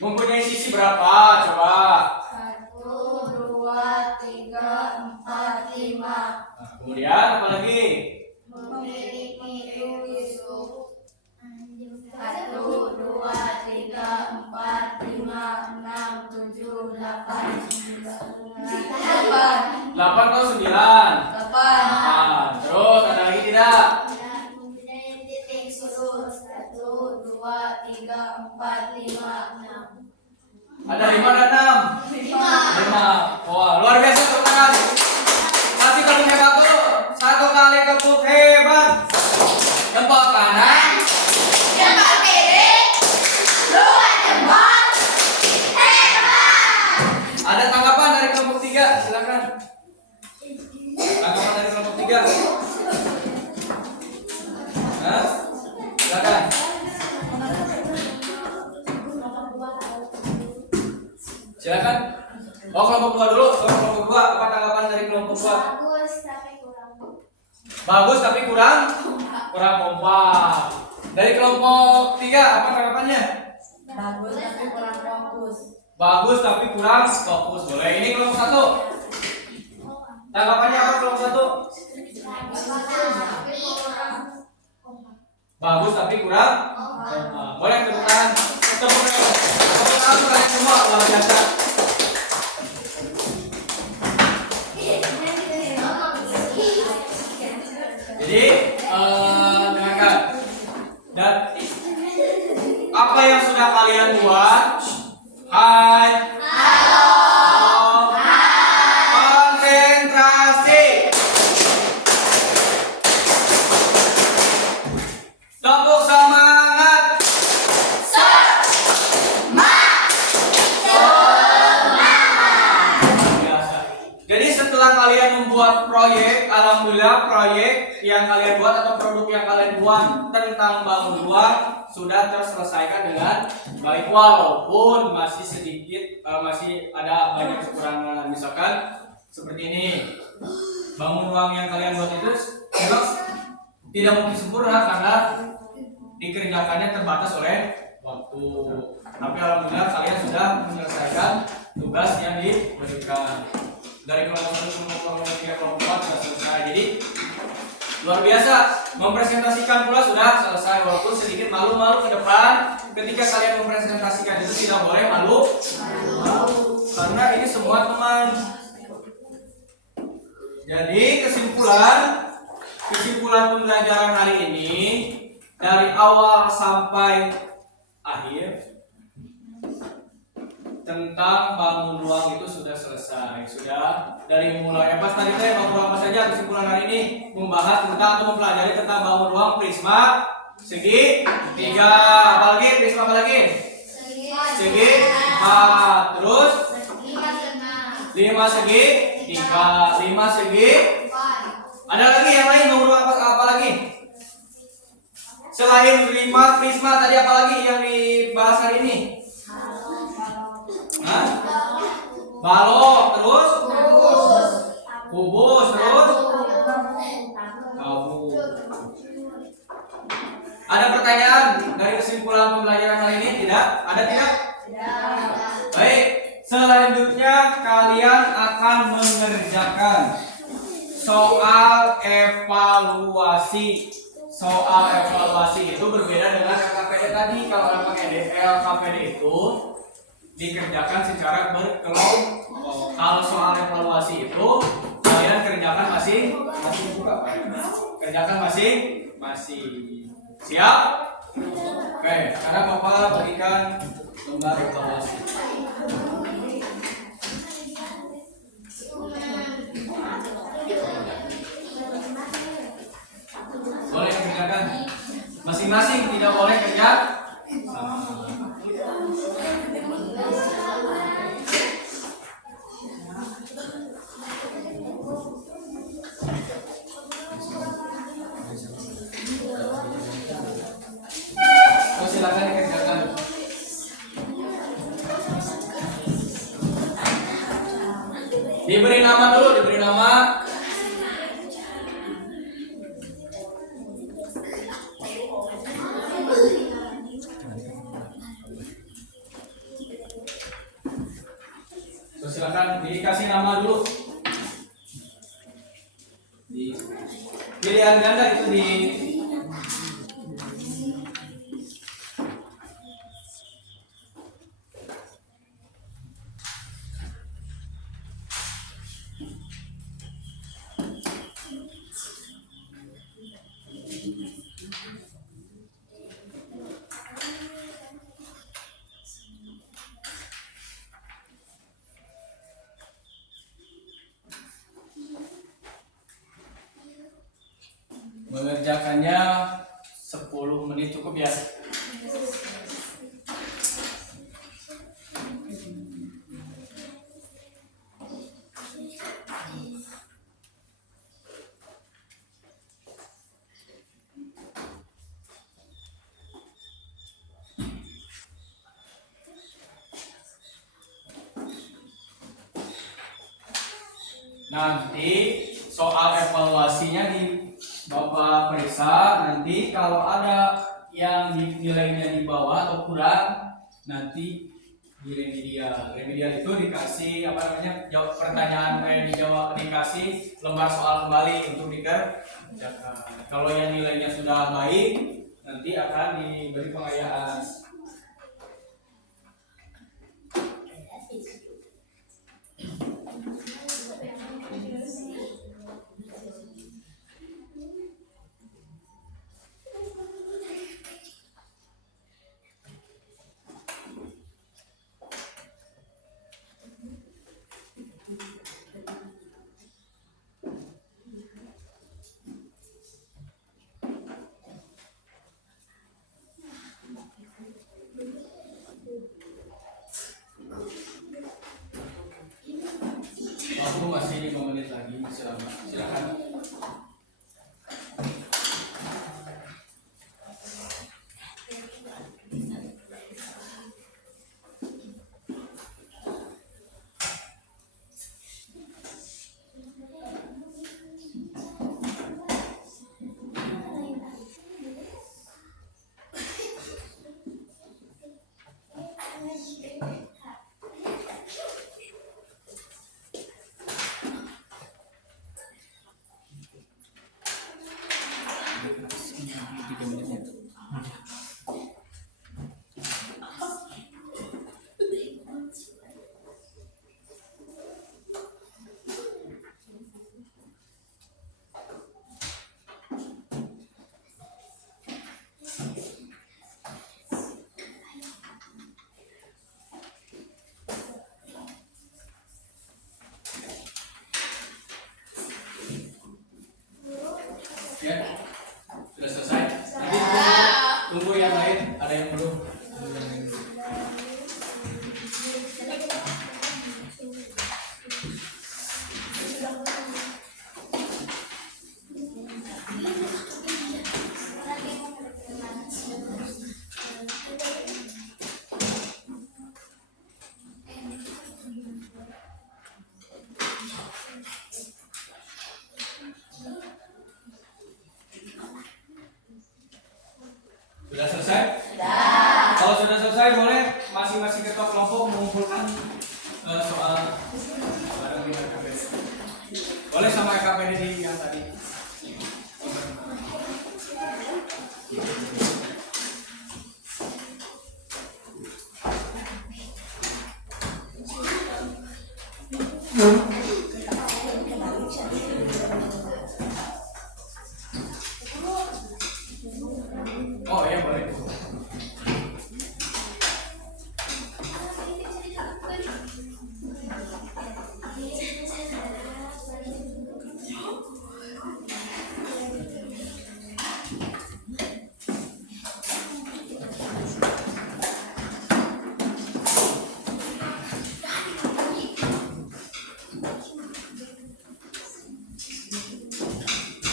Mempunyai sisi berapa? Coba. 1, 2, 3, 4, 5. Nah, kemudian apa lagi? Memiliki isu 1, 2, 3, 4, 5, 6, 7, 8, 9, 8 atau 9? 8. Nah, terus ada lagi tidak? Mempunyai titik surut 1, 2, 3, 4, 5, 6. Ada 5 dan 6? 5. Wah, luar biasa tepuk tangan. Kasih tepuk hebat dulu. 1 kali tepuk hebat. Jempol kanan. Jempol kiri, dua jempol hebat. Ada tanggapan dari kelompok 3? Silakan. Tanggapan dari kelompok 3. Hah? Silakan. Silakan. Oh, kelompok 2 dulu. Kelompok 2, apa tanggapan dari kelompok 2? Bagus tapi kurang. Bagus tapi kurang kompak. Dari kelompok 3 apa tanggapannya? Bagus tapi kurang fokus. Bagus tapi kurang fokus. Boleh. Ini kelompok 1. Tanggapannya apa kelompok 1? Bagus tapi kurang. Boleh tepuk tangan. Tepuk tangan untuk kalian semua, luar biasa. Jadi dengarkan. Dan apa yang sudah kalian buat? Hai. Halo. Konsentrasi. Tepuk semangat. Biasa. Jadi setelah kalian membuat proyek, alhamdulillah proyek yang kalian buat atau produk yang kalian buat tentang bangun ruang sudah terselesaikan dengan baik, walaupun masih sedikit, masih ada banyak kekurangan. Misalkan seperti ini, bangun ruang yang kalian buat itu memang tidak mungkin sempurna karena dikerjakannya terbatas oleh waktu. Tapi alhamdulillah kalian sudah menyelesaikan tugas yang diberikan. Dari kelompok 1 kelompok 3 kelompok 4 sudah selesai. Jadi luar biasa, mempresentasikan pula sudah selesai, walaupun sedikit malu-malu ke depan. Ketika kalian mempresentasikan itu tidak boleh malu, karena ini semua teman. Jadi kesimpulan pembelajaran hari ini dari awal sampai akhir tentang bangun ruang itu sudah selesai. Sudah dari mulai pas tadi teh bangun ruang apa saja. Kesimpulan hari ini membahas tentang atau mempelajari tentang bangun ruang prisma segi 3. Apalagi prisma apa lagi? Segi 4. Terus 5 segi 3, 5 segi. Ada lagi yang lain bangun ruang apa lagi? Selain 5 prisma tadi apa lagi yang dibahas hari ini? Hah? Balok, terus kubus, terus kabut. Ada pertanyaan dari kesimpulan pembelajaran hari ini? Tidak? Ada tidak? Baik, selanjutnya kalian akan mengerjakan soal evaluasi. Soal evaluasi itu berbeda dengan LKPD tadi. Kalau LKPD itu dikerjakan secara berkelompok. Kalau soal evaluasi itu kalian kerjakan masing-masing. Siap? Oke. sekarang Bapak berikan lembar evaluasi. Boleh kerjakan masing-masing, tidak boleh kerja sama. So, silakan dikerjakan. Diberi nama dulu, diberi nama. So, silakan dikasih nama dulu. Di pilihan ganda itu di mengerjakannya 10 menit cukup ya. Nanti soal evaluasinya di Bapak periksa, nanti kalau ada yang nilainya di bawah atau kurang, nanti di remedial. Remedial itu dikasih apa namanya? Jawab pertanyaan dijawab, dikasih lembar soal kembali untuk dikerjakan. Kalau yang nilainya sudah baik, nanti akan diberi pengayaan. Waktu masih 5 menit lagi, silakan. Ya, sudah selesai. Nanti tunggu yang lain, ada yang belum. Sudah selesai? Sudah. Kalau sudah selesai, boleh masing-masing ketua kelompok mengumpulkan soal barang di KPD. Boleh sama KPD di yang tadi. Oh ya boleh.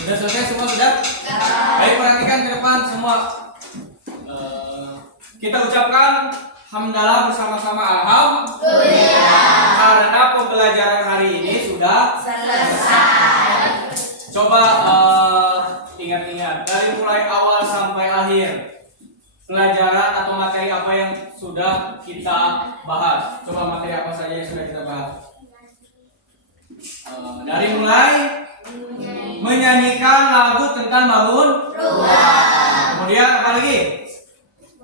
Sudah selesai semua sudah? Baik, perhatikan ke depan semua. Kita ucapkan hamdalah bersama-sama alhamdulillah. Karena pembelajaran hari ini sudah Selesai. Coba ingat-ingat dari mulai awal sampai akhir pelajaran atau materi apa yang sudah kita bahas. Coba materi apa saja yang sudah kita bahas. Dari mulai menyanyikan lagu tentang bangun ruang. Kemudian apa lagi?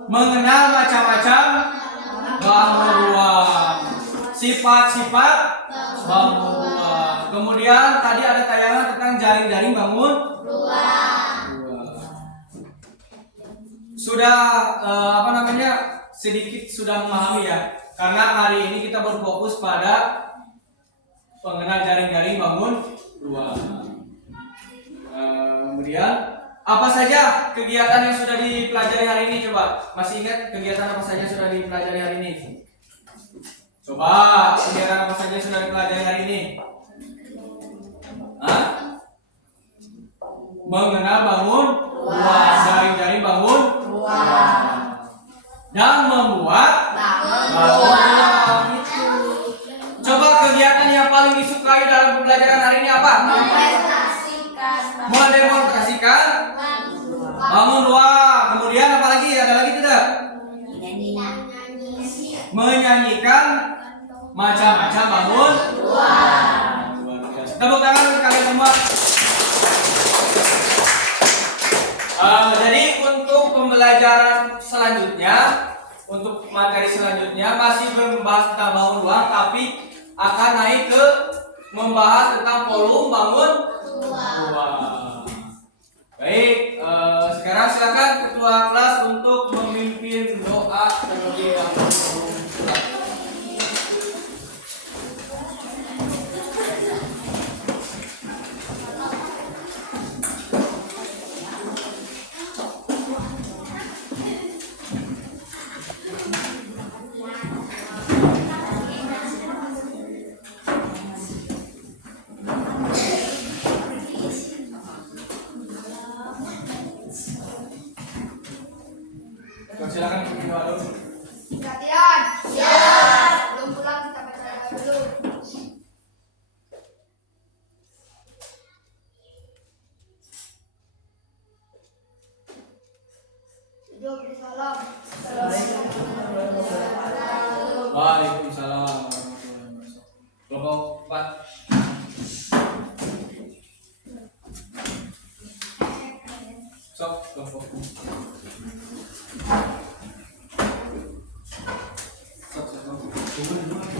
Mengenal macam-macam bangun ruang. Sifat-sifat bangun ruang. Kemudian tadi ada tayangan tentang jaring-jaring bangun ruang. Sudah sedikit sudah memahami ya. Karena hari ini kita berfokus pada pengenal jaring-jaring bangun ruang. Kemudian apa saja kegiatan yang sudah dipelajari hari ini? Coba masih ingat kegiatan apa saja sudah dipelajari hari ini? Coba kegiatan apa saja sudah dipelajari hari ini? Hah? Mengenal bangun ruang, jaring-jaring bangun ruang, dan membuat bangun ruang. Coba kegiatan yang paling disukai dalam pembelajaran hari ini apa? Mendemonstrasikan bangun ruang. Kemudian apa lagi? Ada lagi tidak? Menyanyikan macam-macam bangun ruang. Tepuk tangan untuk kalian semua. Jadi untuk pembelajaran selanjutnya, untuk materi selanjutnya masih membahas tentang bangun ruang, tapi akan naik ke membahas tentang volume bangun ruang. Baik, sekarang silakan ketua kelas untuk memimpin doa terlebih dahulu. Silakan bikin doa dulu. Perhatian. Siap. Belum pulang kita baca dulu. Salam. Waalaikumsalam warahmatullahi wabarakatuh. Kelompok 4. Sok kelompok. Sok. Tunggu dulu.